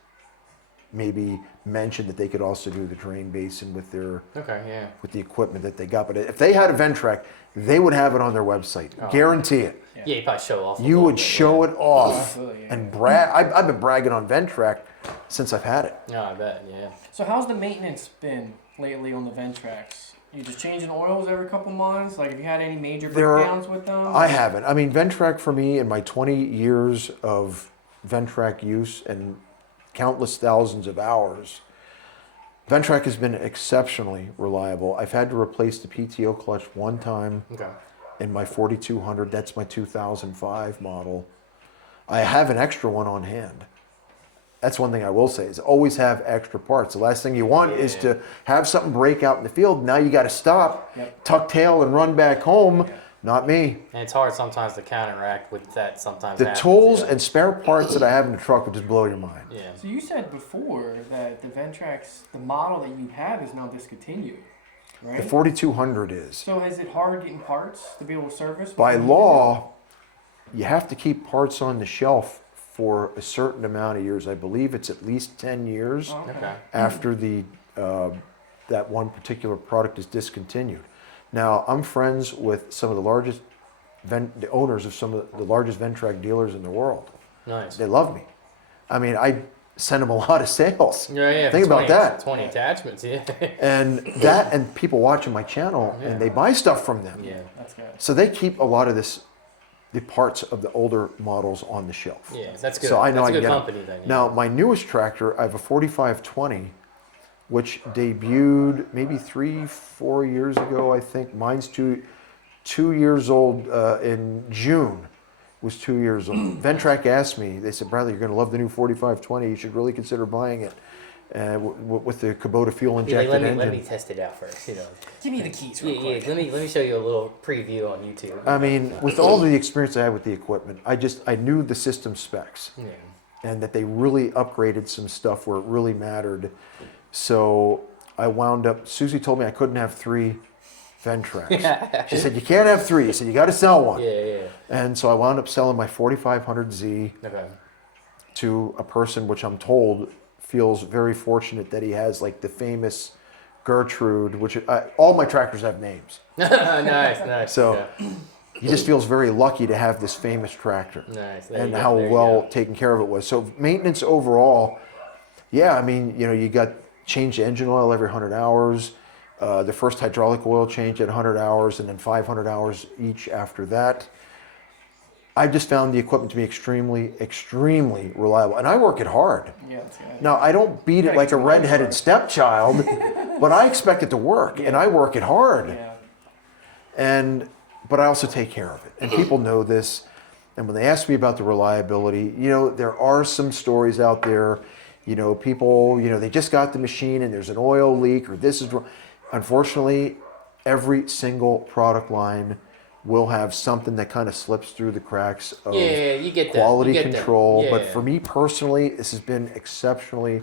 maybe mentioned that they could also do the drain basin with Okay, yeah. with the equipment that they got. But if they had a Ventrac, they would have it on their website. Oh. Guarantee it. Yeah, you probably show off. a You little would bit, show it off absolutely, yeah. and brag. I've been bragging on Ventrac since I've had it. Yeah, I bet. Yeah. So how's the maintenance been lately on the Ventracs? You just changing oils every couple months? Like, have you had any major There are- breakdowns with them? I haven't. I mean, Ventrac for me in my 20 years of Ventrac use and countless thousands of hours, Ventrac has been exceptionally reliable. I've had to replace the PTO clutch one time Okay. in my 4200. That's my 2005 model. I have an extra one on hand. That's one thing I will say is always have extra parts. The last thing you want is Yeah. to have something break out in the field. Now you got to stop, Yep. tuck tail, and run back home. Not me. And it's hard sometimes to counteract with that. Sometimes The happens, tools yeah. and spare parts that I have in the truck would just blow your mind. Yeah. So you said before that the Ventracs, the model that you have is now discontinued, right? The 4200 is. So is it hard getting parts to be able to service? By law, you have to keep parts on the shelf for a certain amount of years. I believe it's at least 10 years Oh, Okay. after that one particular product is discontinued. Now, I'm friends with some of the largest the owners of some of the largest Ventrac dealers in the world. Nice. They love me. I mean, I send them a lot of sales. Yeah. Think about that. 20 attachments, yeah. And people watching my channel and they buy stuff from them. Yeah. That's good. So they keep a lot of the parts of the older models on the shelf. Yeah, that's good. So I know that's I a can good get 'em. company then. Yeah. Now, my newest tractor, I have a 4520, which debuted maybe 3-4 years ago, I think. Mine's two years old in June. Was 2 years old. Ventrac asked me, they said, Bradley, you're going to love the new 4520. You should really consider buying it with the Kubota fuel injected let engine. me test it out first. You know. Give me the keys Yeah, real quick. Let me show you a little preview on YouTube. I mean, with all the experience I had with the equipment, I knew the system specs. Yeah. And that they really upgraded some stuff where it really mattered. So I wound up, Susie told me I couldn't have 3 Ventracs. She said, you can't have 3. She said, you got to sell one. Yeah. And so I wound up selling my 4500Z Okay. to a person, which I'm told feels very fortunate that he has like the famous Gertrude, which all my tractors have names. Nice. So yeah. he just feels very lucky to have this famous tractor. Nice. There And you go, how there you well go. taken care of it was. So maintenance overall, yeah, I mean, you got change the engine oil every 100 hours. The first hydraulic oil change at 100 hours and then 500 hours each after that. I've just found the equipment to be extremely, extremely reliable. And I work it hard. Yeah, that's good. Now, I don't beat it like a redheaded stepchild, but I expect it to work, and I work it hard. Yeah. But I also take care of it. And people know this. And when they ask me about the reliability, there are some stories out there, people, they just got the machine and there's an oil leak or this is wrong. Unfortunately, every single product line will have something that kind of slips through the cracks of you get that. quality You get that. control. Yeah. But for me personally, this has been exceptionally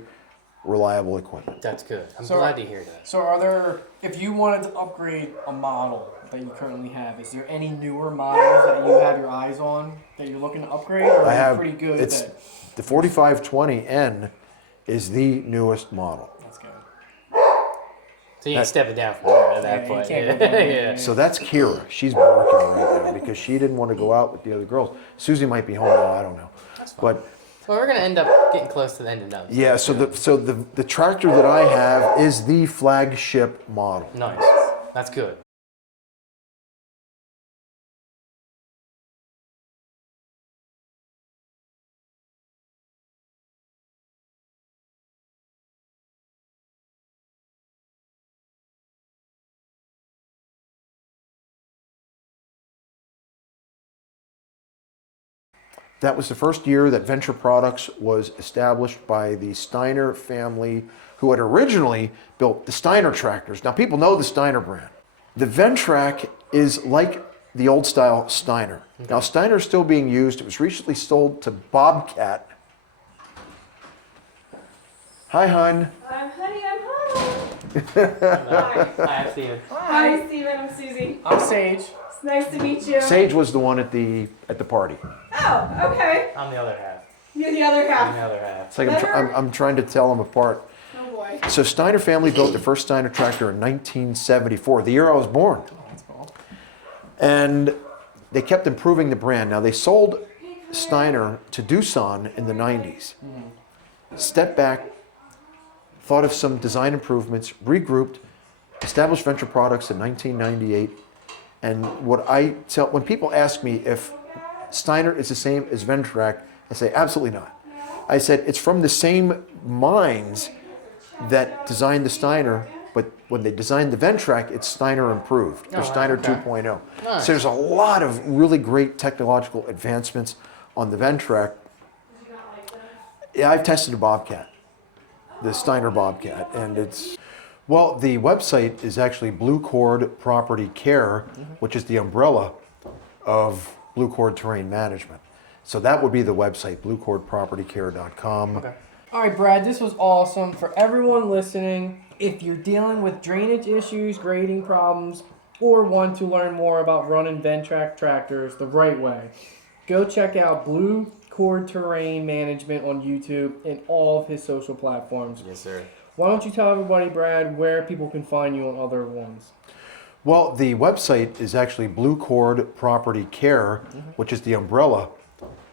reliable equipment. That's good. I'm So- glad to hear that. So are there, if you wanted to upgrade a model that you currently have, is there any newer models that you have your eyes on that you're looking to upgrade, or are I you have pretty good it's at the 4520N is the newest model. that's good. So you ain't stepping down from there at that Yeah, you point. can't go down. Yeah. So that's Kira. She's barking right now because she didn't want to go out with the other girls. Susie might be home now. I don't know. That's fine. But Well, we're gonna end up getting close to the end of now. yeah, so the tractor that I have is the flagship model. Nice. That's good. That was the first year that Venture Products was established by the Steiner family, who had originally built the Steiner tractors. Now, people know the Steiner brand. The Ventrac is like the old style Steiner. Now, Steiner is still being used. It was recently sold to Bobcat. Hi, hon. I'm Honey, I'm home. Hi, Steven. Hi, Steven, I'm Susie. I'm Sage. It's nice to meet you. Sage was the one at the party. Oh, okay. I'm the other half. You're the other I'm half. the other half. It's like I'm trying to tell them apart. Oh boy. So Steiner family built the first Steiner tractor in 1974, the year I was born. That's cool. And they kept improving the brand. Now, they sold Steiner to Doosan in the 90s. Stepped back, thought of some design improvements, regrouped, established Venture Products in 1998. And when people ask me if Steiner is the same as Ventrac, I say absolutely not. I said it's from the same minds that designed the Steiner, but when they designed the Ventrac, it's Steiner improved, or Oh, Steiner okay. 2.0. Nice. So there's a lot of really great technological advancements on the Ventrac. Yeah, I've tested a Bobcat, the Steiner Bobcat, and the website is actually Blue Cord Property Care, which is the umbrella of Blue Cord Terrain Management. So that would be the website, bluecordpropertycare.com. Okay. All right, Brad, this was awesome. For everyone listening, if you're dealing with drainage issues, grading problems, or want to learn more about running Ventrac tractors the right way, go check out Blue Cord Terrain Management on YouTube and all of his social platforms. Yes, sir. Why don't you tell everybody, Brad, where people can find you on other ones? Well, the website is actually Blue Cord Property Care, which is the umbrella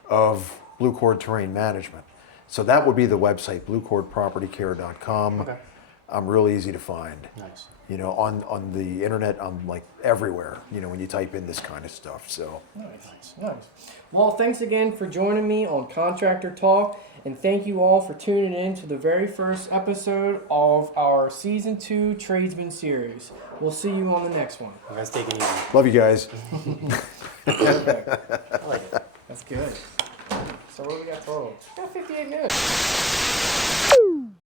of Blue Cord Terrain Management. So that would be the website, bluecordpropertycare.com. Okay. Really easy to find. Nice. You know, on the internet, I'm like everywhere, you know, when you type in this kind of stuff. So Nice. Well, thanks again for joining me on Contractor Talk, and thank you all for tuning in to the very first episode of our Season 2 Tradesman series. We'll see you on the next one. You guys take it easy. love you guys. Perfect. I like it. That's good. So what do we got total? We got 58 minutes.